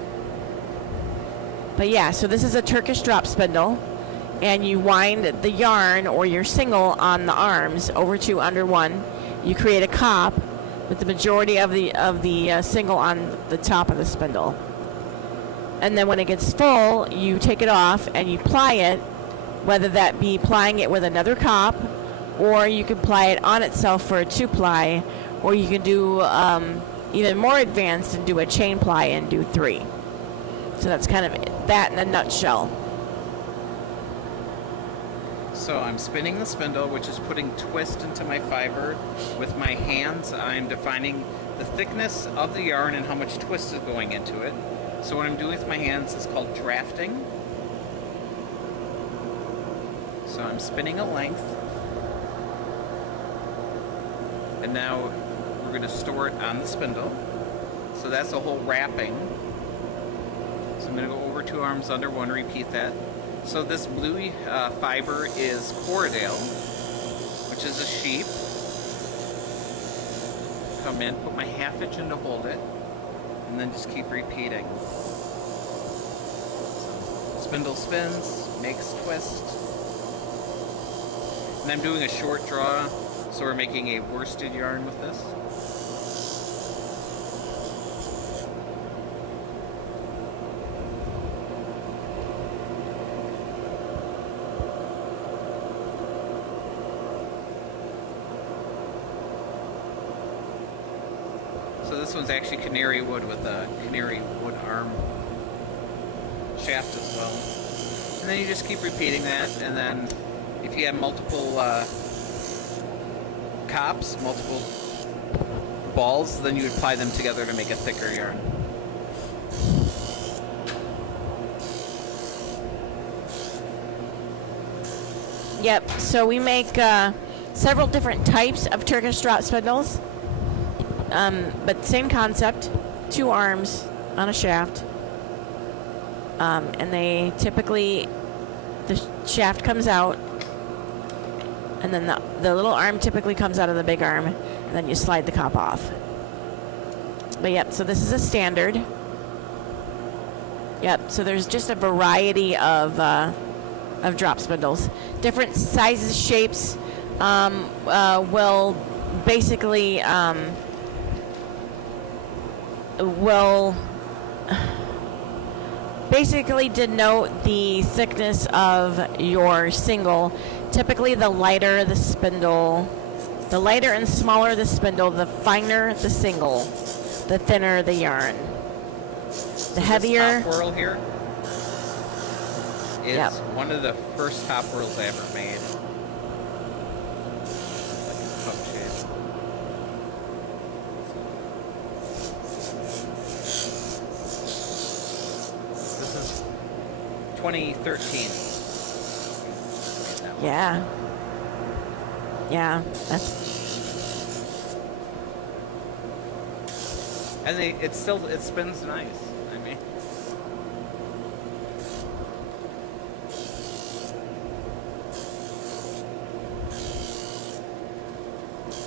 But yeah, so this is a Turkish drop spindle, and you wind the yarn or your single on the arms over 2 under 1. You create a cop with the majority of the single on the top of the spindle. And then when it gets full, you take it off and you ply it, whether that be plying it with another cop, or you can ply it on itself for a 2-ply, or you can do even more advanced and do a chain ply and do 3. So that's kind of that in a nutshell. So I'm spinning the spindle, which is putting twist into my fiber. With my hands, I'm defining the thickness of the yarn and how much twist is going into it. So what I'm doing with my hands is called drafting. So I'm spinning a length. And now we're going to store it on the spindle. So that's a whole wrapping. So I'm going to go over 2 arms under 1, repeat that. So this blue fiber is Corriedale, which is a sheep. Come in, put my 1/2 inch in to hold it, and then just keep repeating. So spindle spins, makes twist. And I'm doing a short draw, so we're making a worsted yarn with this. So this one's actually canary wood with a canary wood arm shaft as well. And then you just keep repeating that, and then if you have multiple cops, multiple balls, then you would apply them together to make a thicker yarn. Yep, so we make several different types of Turkish drop spindles. But same concept, 2 arms on a shaft. And they typically, the shaft comes out, and then the little arm typically comes out of the big arm, and then you slide the cop off. But yep, so this is a standard. Yep, so there's just a variety of drop spindles. Different sizes, shapes will basically denote the thickness of your single. Typically, the lighter the spindle, The lighter and smaller the spindle, the finer the single, the thinner the yarn. The heavier. This top whirl here is Yep. one of the first top whirls I ever made. Like a cup shape. This is 2013. Made that one. Yeah. Yeah, that's And it spins nice. I mean,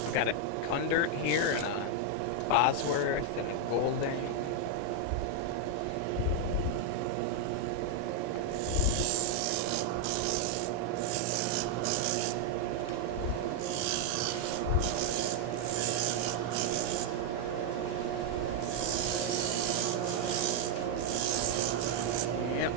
I've got a Kundert here and a Bosworth and a Golding. Yep.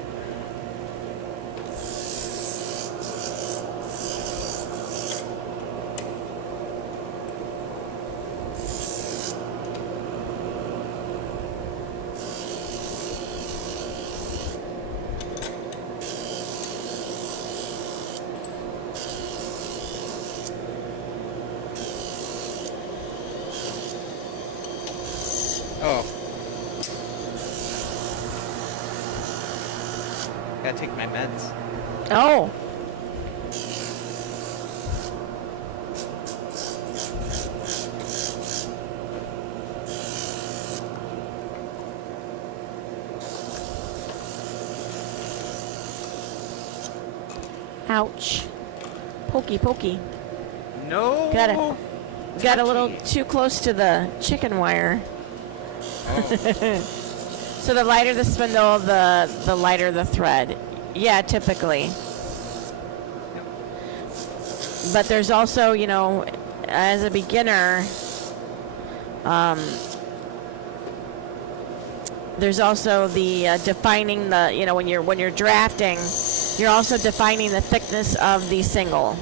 Oh. Gotta take my meds. oh. Ouch. Pokey, pokey. No. Got a little too close to the chicken wire. Oh. So the lighter the spindle, the lighter the thread. Yeah, typically. But there's also, you know, as a beginner, there's also the defining the, you know, when you're drafting, you're also defining the thickness of the single,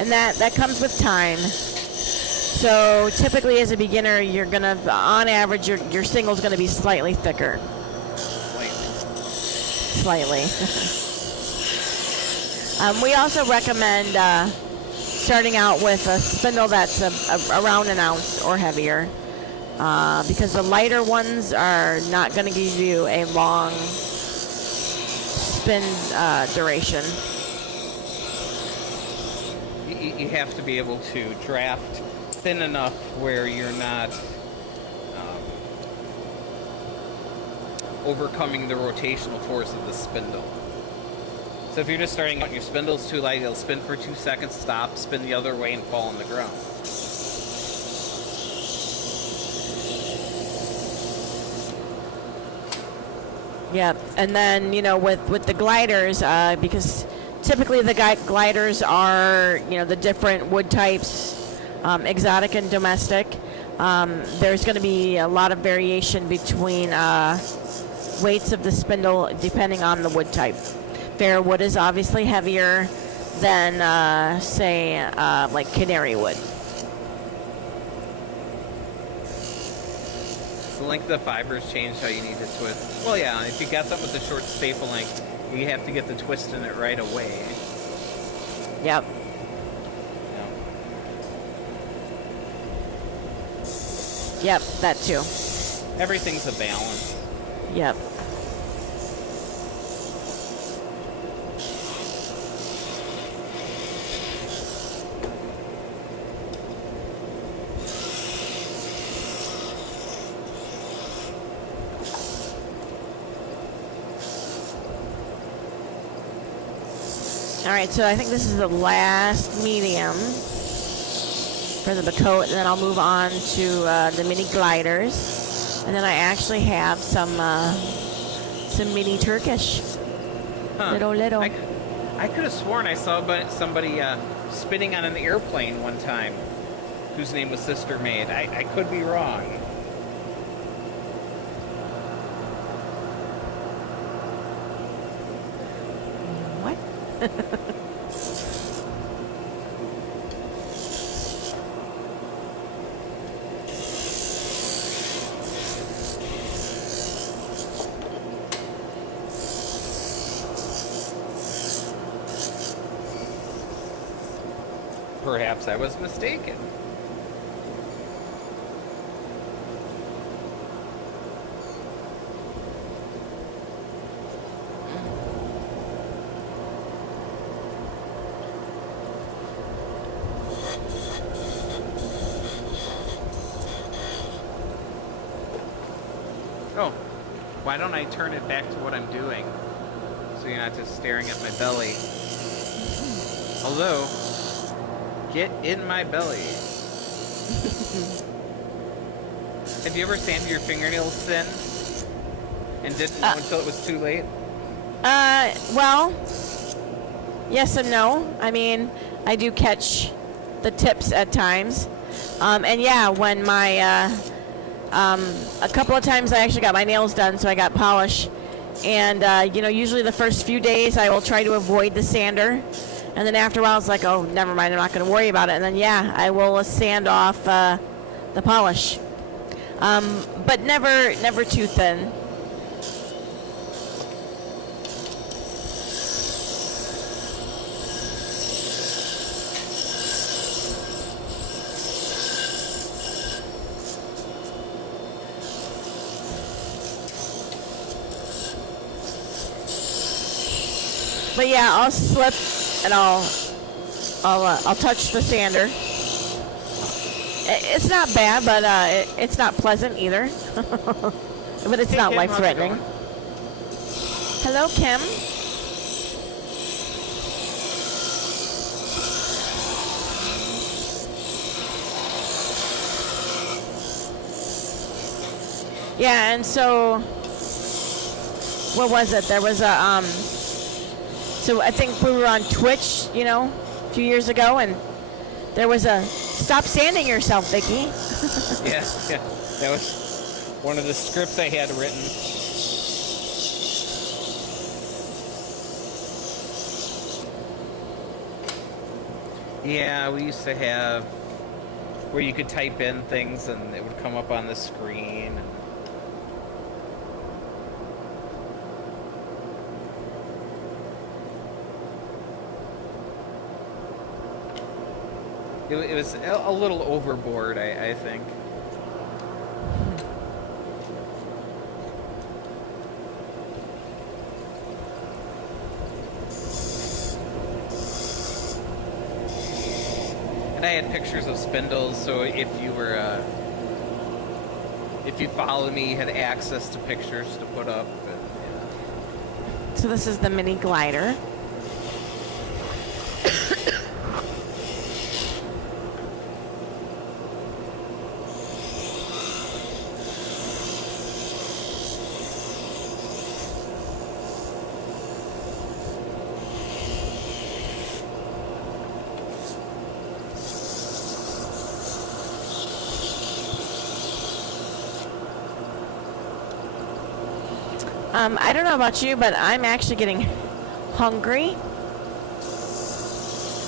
and that comes with time. So typically, as a beginner, you're gonna, on average, your single's gonna be slightly thicker. Slightly. We also recommend starting out with a spindle that's around an ounce or heavier, because the lighter ones are not going to give you a long spin duration. You have to be able to draft thin enough where you're not overcoming the rotational force of the spindle. So if you're just starting out and your spindle's too light, it'll spin for 2 seconds, stop, spin the other way, and fall on the ground. Yep, and then, you know, with the gliders, because typically the gliders are, you know, the different wood types, exotic and domestic. There's going to be a lot of variation between weights of the spindle depending on the wood type. Fair wood is obviously heavier than, say, like canary wood. The length of the fibers change how you need to twist. Well, yeah, if you got something with a short staple length, you have to get the twist in it right away. Yep. Yeah. Yep, that too. Everything's a balance. Yep. All right, so I think this is the last medium for the coat, and then I'll move on to the mini gliders, and then I actually have some mini Turkish, Huh. little. I could have sworn I saw somebody spinning on an airplane one time whose name was Sister Maid. I could be wrong. What? Perhaps I was mistaken. Oh, why don't I turn it back to what I'm doing? So you're not just staring at my belly. Although, get in my belly. Have you ever sanded your fingernails thin and didn't know until it was too late? Well, yes and no. I mean, I do catch the tips at times. And yeah, when my, a couple of times I actually got my nails done, so I got polish. And, you know, usually the first few days I will try to avoid the sander. And then after a while, it's like, oh, never mind, I'm not going to worry about it. And then, yeah, I will sand off the polish. But never too thin. But yeah, I'll slip and I'll touch the sander. It's not bad, but it's not pleasant either. But it's not life-threatening. Hello, Kim. Yeah, and so what was it? There was a so I think we were on Twitch, you know, a few years ago, and there was a stop sanding yourself, Vicky. Yeah, that was one of the scripts I had written. Yeah, we used to have where you could type in things and it would come up on the screen. It was a little overboard, I think. And I had pictures of spindles, so if you followed me, you had access to pictures to put up. And, yeah. So this is the mini glider. I don't know about you, but I'm actually getting hungry.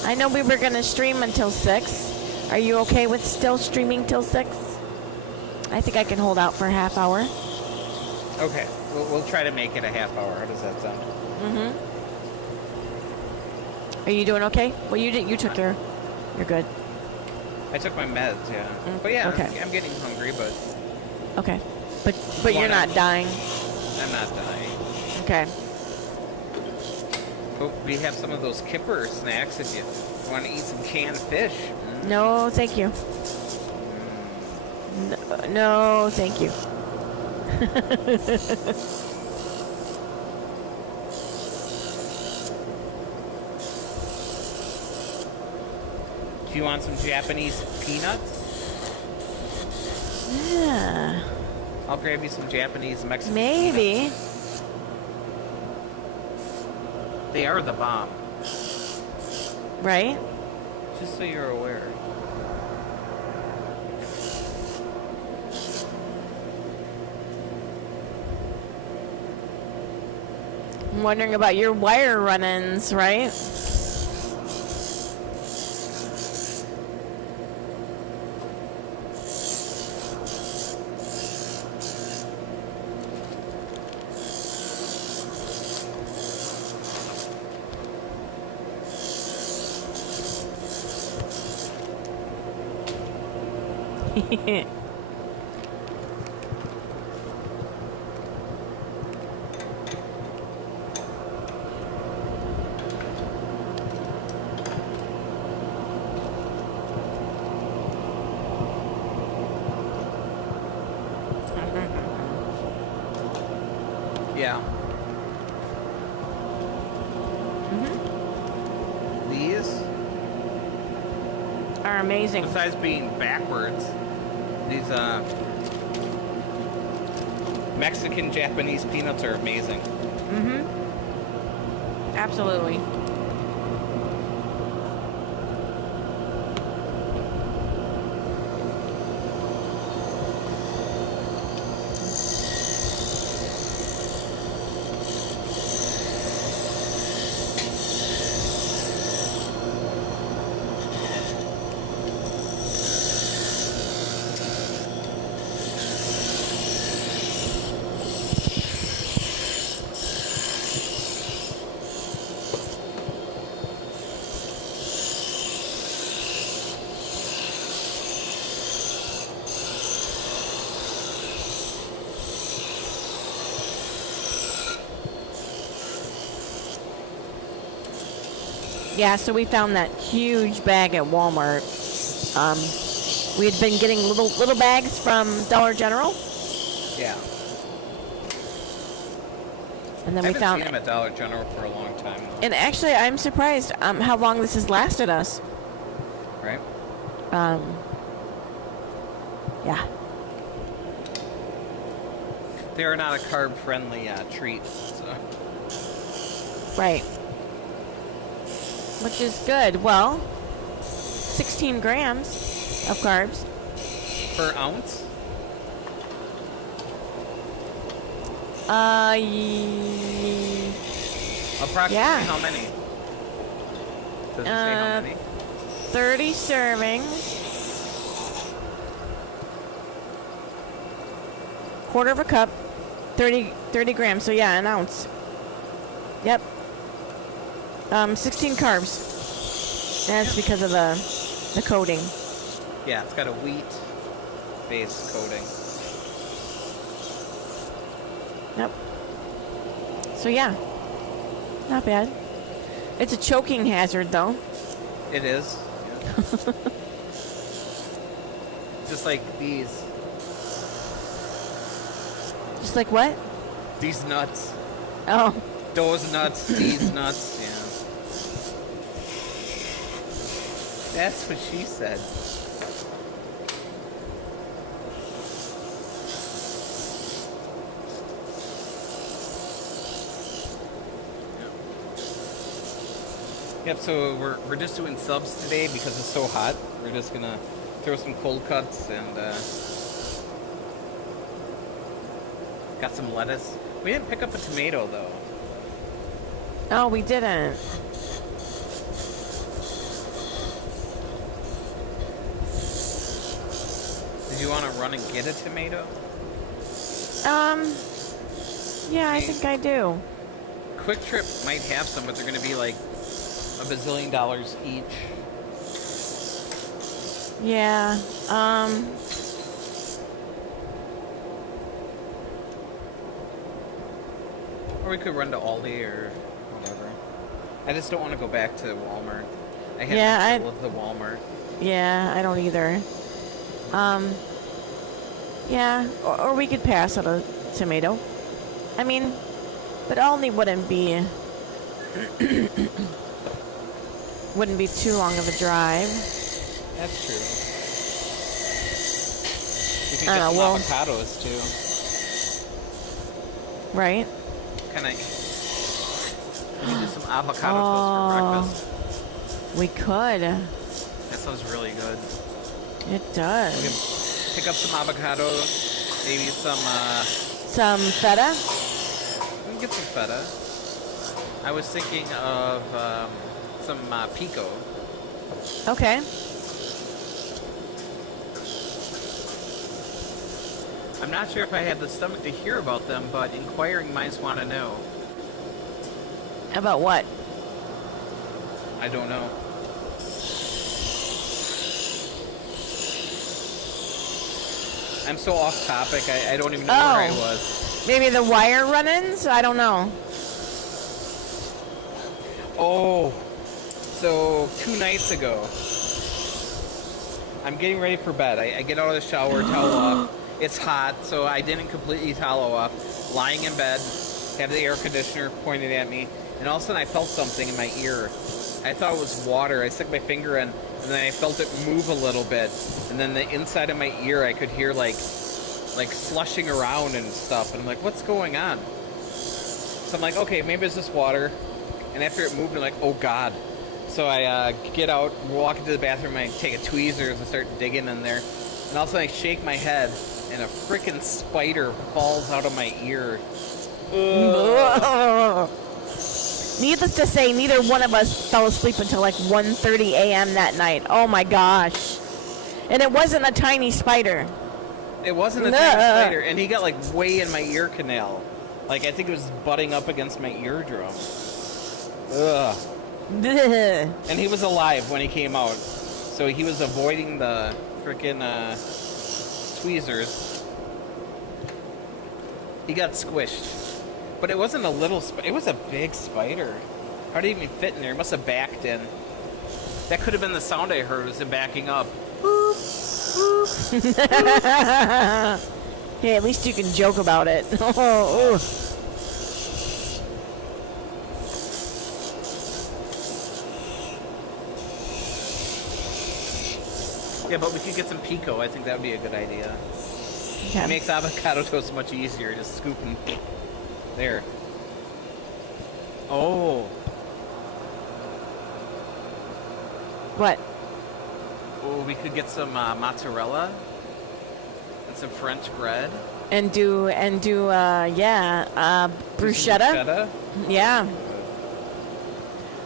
I know we were going to stream until 6. Are you okay with still streaming till 6? I think I can hold out for a half hour. Okay, we'll try to make it a half hour. How does that sound? Mm-hmm. Are you doing okay? Well, you took your... You're good. I took my meds, yeah. But yeah, okay. I'm getting hungry, but... Okay. But you're not dying? I'm not dying. Okay. But we have some of those kipper snacks if you want to eat some canned fish. No, thank you. No, thank you. Do you want some Japanese peanuts? Yeah. I'll grab you some Japanese Mexican Maybe. peanuts. They are the bomb. Right? Just so you're aware. I'm wondering about your wire run-ins, right? Yeah. These, Are amazing. besides being backwards, these Mexican Japanese peanuts are amazing. Absolutely. Yeah, so we found that huge bag at Walmart. We had been getting little bags from Dollar General, Yeah. and then I we haven't found. seen them at Dollar General for a long time now. And actually, I'm surprised how long this has lasted us. Right? Yeah. They are not a carb-friendly treat, so. Right. Which is good. Well, 16 grams of carbs. Per ounce? Approximately Yeah. how many? Does it say how many? 30 servings. Quarter of a cup. 30 grams. So yeah, an ounce. Yep. 16 carbs. That's because of the coating. Yeah, it's got a wheat-based coating. Yep. So yeah, not bad. It's a choking hazard though. It is. Yeah. Just like these. Just like what? These nuts. Oh, Those nuts, these nuts, yeah. That's what she said. Yep, so we're just doing subs today because it's so hot. We're just gonna throw some cold cuts and got some lettuce. We didn't pick up a tomato though. oh, we didn't. Did you want to run and get a tomato? Yeah, I think I do. Quick Trip might have some, but they're gonna be like a bazillion dollars each. Yeah. Or we could run to Aldi or whatever. I just don't want to go back to Walmart. I have Yeah, love the Walmart. Yeah, I don't either. Yeah, or we could pass on a tomato. I mean, but Aldi wouldn't be too long of a drive. That's true. You can I get don't some know, well- avocados too. Right? Can I? We can do some avocado toast for breakfast. We could. That sounds really good. It We does. can pick up some avocados, maybe some. Some feta? We can get some feta. I was thinking of some pico. Okay. I'm not sure if I have the stomach to hear about them, but inquiring minds want to know. About what? I don't know. I'm so off topic. I don't even know where I was. Maybe the wire run-ins? I don't know. Oh, so 2 nights ago, I'm getting ready for bed. I get out of the shower, towel off. It's hot, so I didn't completely towel off. Lying in bed, have the air conditioner pointed at me, and all of a sudden I felt something in my ear. I thought it was water. I stuck my finger in, and then I felt it move a little bit. And then the inside of my ear, I could hear like slushing around and stuff. And I'm like, what's going on? So I'm like, okay, maybe it's just water. And after it moved, I'm like, oh God. So I get out, walk into the bathroom, I take a tweezers and start digging in there. And all of a sudden I shake my head, and a freaking spider falls out of my ear. Ugh. Needless to say, neither one of us fell asleep until like 1:30 a.m. that night. Oh my gosh. And it wasn't a tiny spider. It wasn't a tiny spider, and he got like way in my ear canal. Like I think it was butting up against my eardrum. Ugh. And he was alive when he came out, so he was avoiding the frickin' tweezers. He got squished, but it wasn't a little spider. It was a big spider. How did it even fit in there? It must have backed in. That could have been the sound I heard. Was it backing up? Boop, boop, boop. Hey, at least you can joke about it. Oh. Yeah, but we could get some pico. I think that would be a good idea. Okay. It makes avocado toast much easier. Just scoop them. There. Oh. What? Oh, we could get some mozzarella and some French bread. And do bruschetta. Yeah.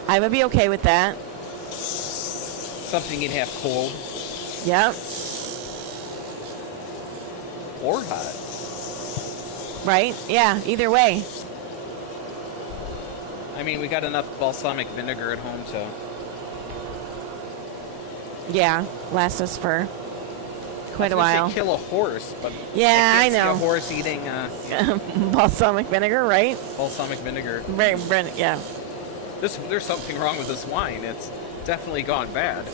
I would be okay with that. Something you'd have cold. Yep. Or hot. Right? Yeah, either way. I mean, we got enough balsamic vinegar at home, so. Yeah, lasts us for quite a I was while. gonna say kill a horse, but Yeah, I can't see know. a horse eating Balsamic vinegar, right? balsamic vinegar. Right, yeah. There's something wrong with this wine. It's definitely gone bad.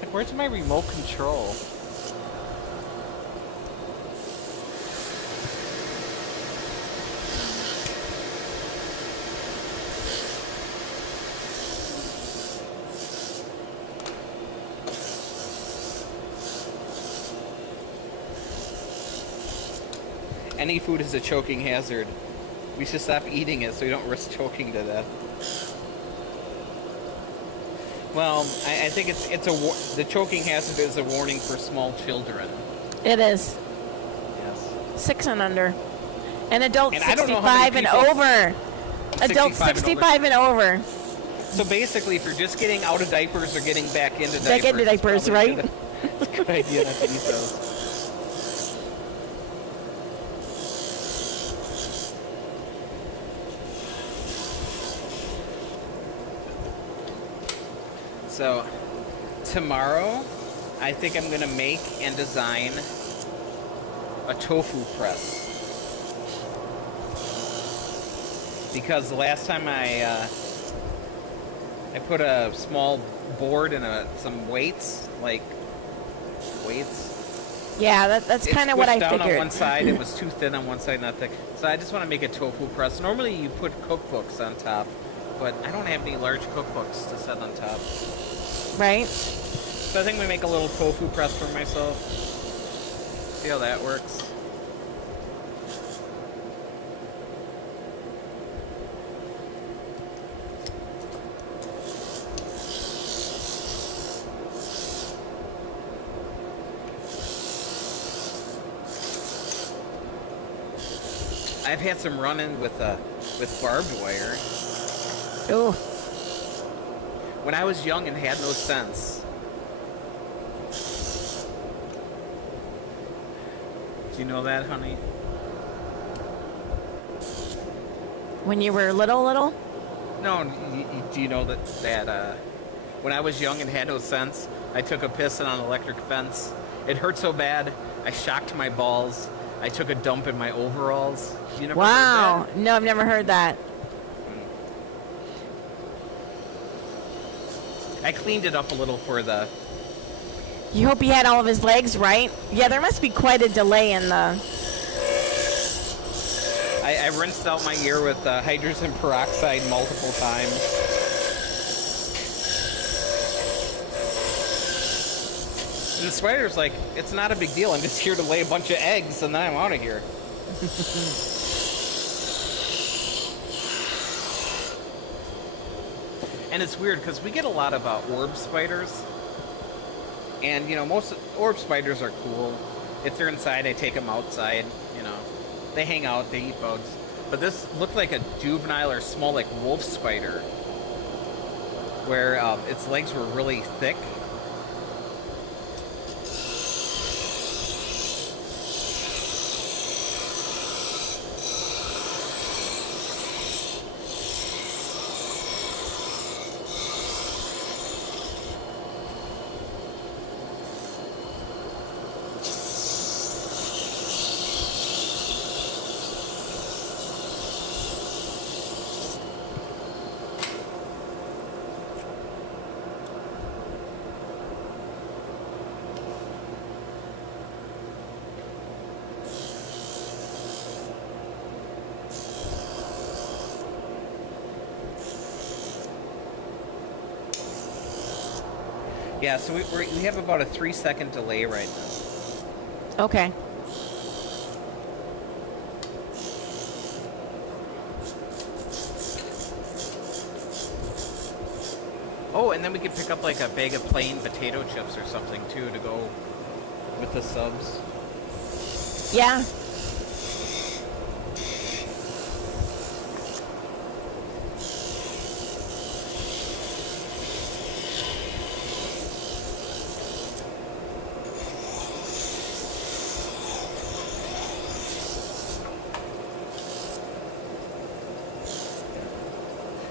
Like, where's my remote control? Any food is a choking hazard. We should stop eating it so we don't risk choking to death. Well, I think the choking hazard is a warning for small children. It is. Yes. 6 and under. And adults And I don't know how 65 many and people- over. Adults 65 and over. So basically, if you're just getting out of diapers or getting back into diapers, Back into diapers, it's probably right? a good idea not to eat those. So, tomorrow, I think I'm going to make and design a tofu press. Because the last time I put a small board and some weights, Yeah, that's kind of what I down figured. on one side, it was too thin on one side, not thick. So I just want to make a tofu press. Normally you put cookbooks on top, but I don't have any large cookbooks to set on top. Right? So I think we make a little tofu press for myself. See how that works. I've had some run-in with barbed wire. Ooh. When I was young and had no sense. Do you know that, honey? When you were little? No, do you know that when I was young and had no sense, I took a piss on an electric fence. It hurt so bad, I shocked my balls. I took a dump in my overalls. You never heard Wow. that? No, I've never heard that. I cleaned it up a little for the... You hope he had all of his legs right? Yeah, there must be quite a delay in the... I rinsed out my ear with hydrogen peroxide multiple times. And the spider's like, it's not a big deal. I'm just here to lay a bunch of eggs and then I'm out of here. And it's weird because we get a lot of orb spiders. And, you know, most orb spiders are cool. If they're inside, I take them outside, you know. They hang out, they eat bugs. But this looked like a juvenile or small, like, wolf spider. Where its legs were really thick. Yeah, so we have about a 3-second delay right now. Okay. Oh, and then we could pick up like a bag of plain potato chips or something too to go with the subs. Yeah.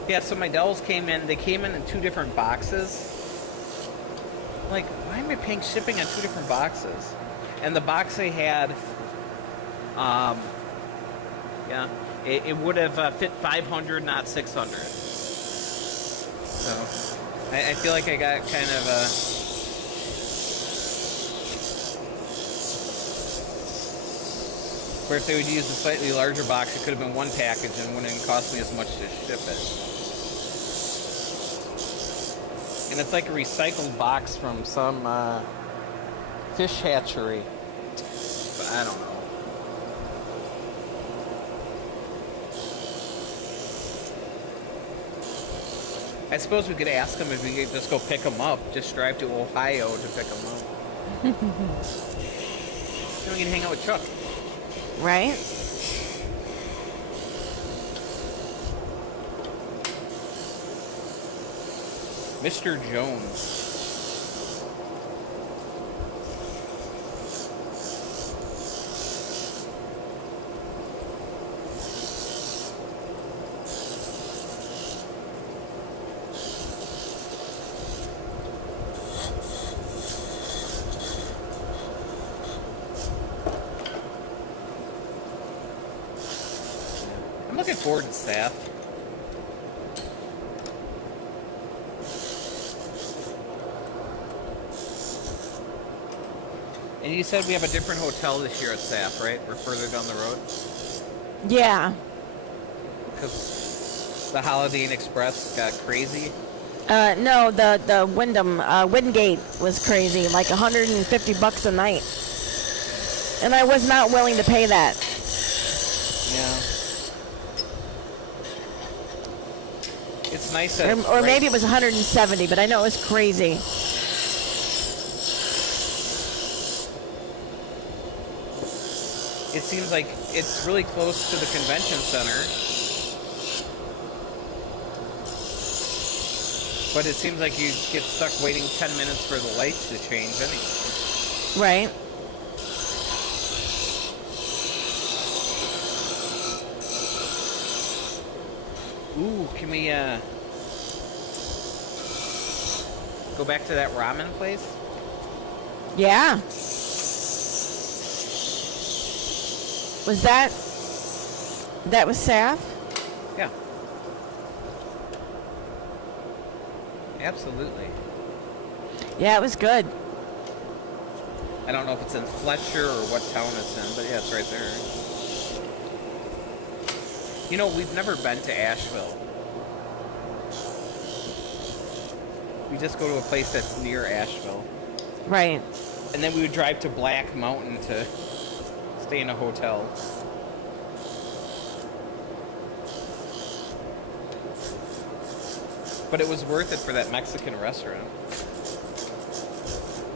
Yeah, so my Dells came in. They came in 2 different boxes. Like, why am I paying shipping on 2 different boxes? And the box they had, yeah, it would have fit 500, not 600. So, I feel like I got kind of a... Where if they would use a slightly larger box, it could have been 1 package and wouldn't even cost me as much to ship it. And it's like a recycled box from some fish hatchery. But I don't know. I suppose we could ask them if we could just go pick them up. Just drive to Ohio to pick them up. Then we can hang out with Chuck. Right? Mr. Jones. I'm looking forward to staff. And you said we have a different hotel this year at SAF, right? We're further down the road? Yeah. Because the Holiday Inn Express got crazy. No, the Wingate was crazy, like $150 a night. And I was not willing to pay that. Yeah. It's nice that... Or maybe it was 170, but I know it was crazy. It seems like it's really close to the convention center. But it seems like you get stuck waiting 10 minutes for the lights to change anyway. Right. Ooh, can we go back to that ramen place? Yeah. Was that was Saf? Yeah. Absolutely. Yeah, it was good. I don't know if it's in Fletcher or what town it's in, but yeah, it's right there. You know, we've never been to Asheville. We just go to a place that's near Asheville. Right. And then we would drive to Black Mountain to stay in a hotel. But it was worth it for that Mexican restaurant.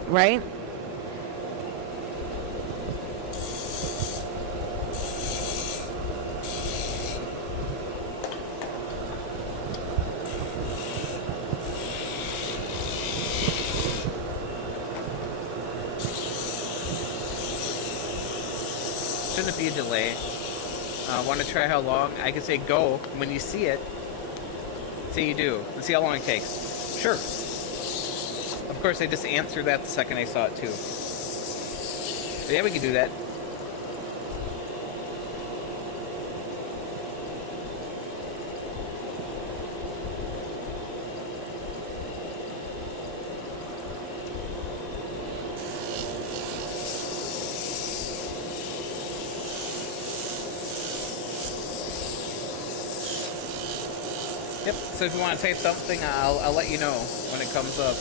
Right? Shouldn't be a delay. Want to try how long? I can say go. When you see it, say you do. Let's see how long it takes. Sure. Of course, I just answered that the second I saw it too. But yeah, we can do that. Yep. So if you want to type something, I'll let you know when it comes up.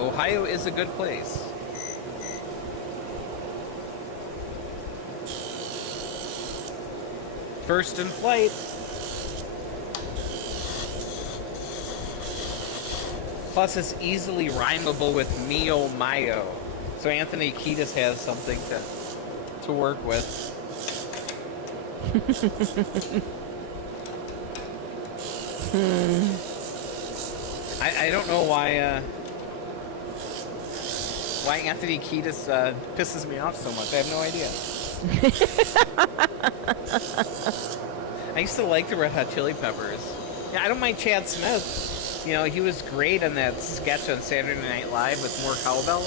Ohio is a good place. First in flight. Plus, it's easily rhymable with Mio Mayo. So Anthony Kiedis has something to work with. I don't know why Anthony Kiedis pisses me off so much. I have no idea. I used to like the Red Hot Chili Peppers. Yeah, I don't mind Chad Smith. You know, he was great in that sketch on Saturday Night Live with more cowbell.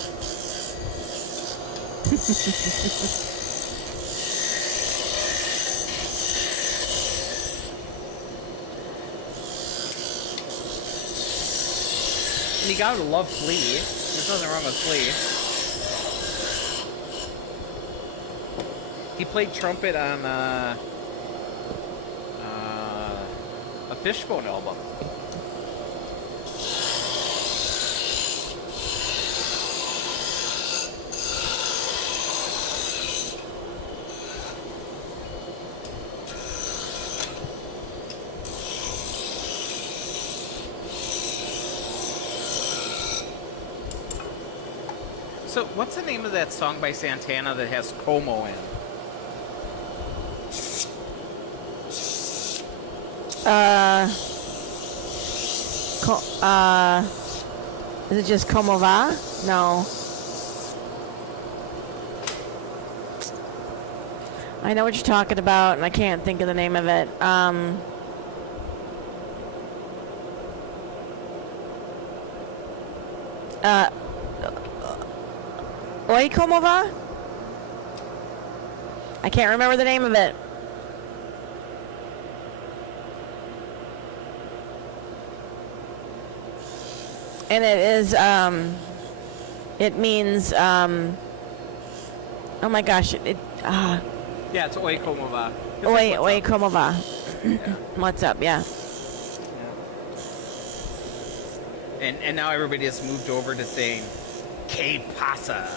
And you gotta love Flea. There's nothing wrong with Flea. He played trumpet on a Fishbone album. So, what's the name of that song by Santana that has Como in? Is it just Como Va? No. I know what you're talking about, and I can't think of the name of it. Oi, Como Va? I can't remember the name of it. And it is, it means, oh my gosh, Yeah, it's Oi Como Va. Oi, Como Va. What's up, yeah. And now everybody has moved over to saying Que pasa?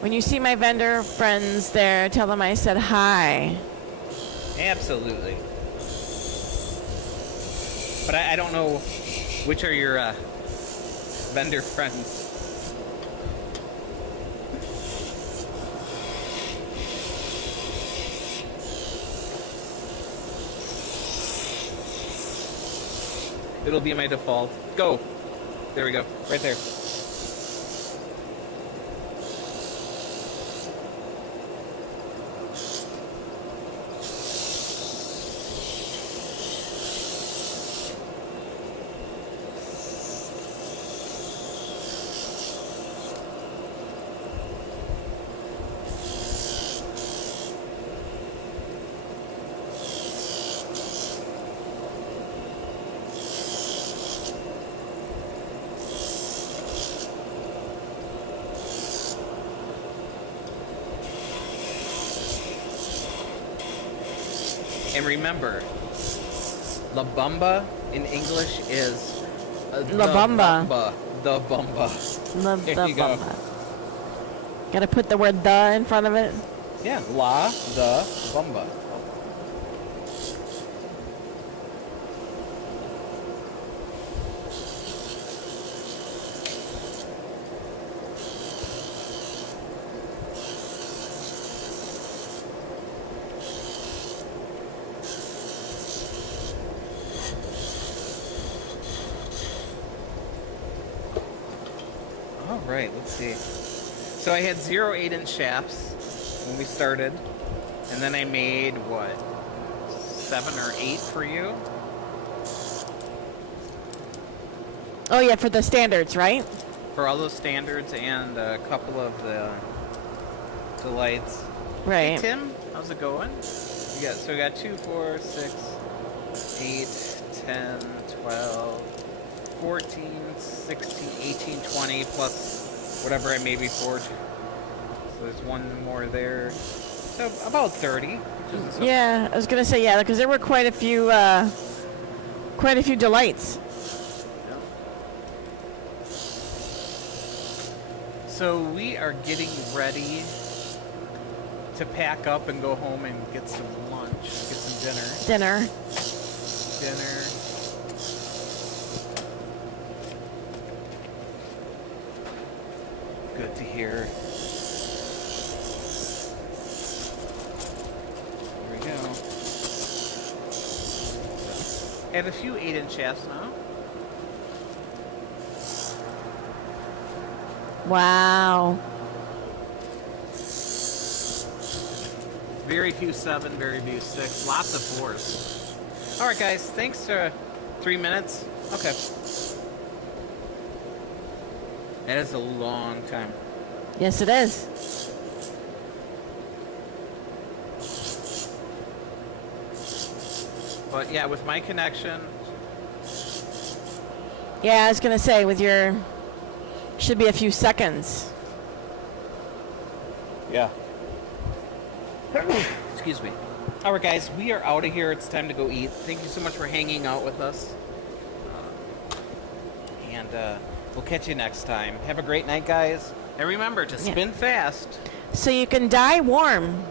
When you see my vendor friends there, tell them I said hi. Absolutely. But I don't know which are your vendor friends. It'll be my default. Go. There we go. Right there. And remember, La Bamba in English is La Bamba. The Bamba. There you go. Gotta put the word "the" in front of it. Yeah, La the Bamba. All right, let's see. So I had 0 8-inch shafts when we started, and then I made what, 7 or 8 for you? Oh yeah, for the standards, right? For all those standards and a couple of the lights. Right. Hey Tim, how's it going? So we got 2, 4, 6, 8, 10, 12, 14, 16, 18, 20, plus whatever I made before. So there's one more there. So about 30. Which isn't so Yeah, I was gonna say yeah, because there were quite a few delights. So we are getting ready to pack up and go home and get some lunch, get some dinner. Dinner. Good to hear. There we go. I have a few 8-inch shafts now. Wow. Very few 7, very few 6, lots of 4s. All right, guys, thanks for 3 minutes. Okay. That is a long time. Yes, it is. But yeah, with my connection, Yeah, I was gonna say with your should be a few seconds. yeah. Excuse me. All right, guys, we are out of here. It's time to go eat. Thank you so much for hanging out with us. And we'll catch you next time. Have a great night, guys. And remember to spin fast. So you can die warm.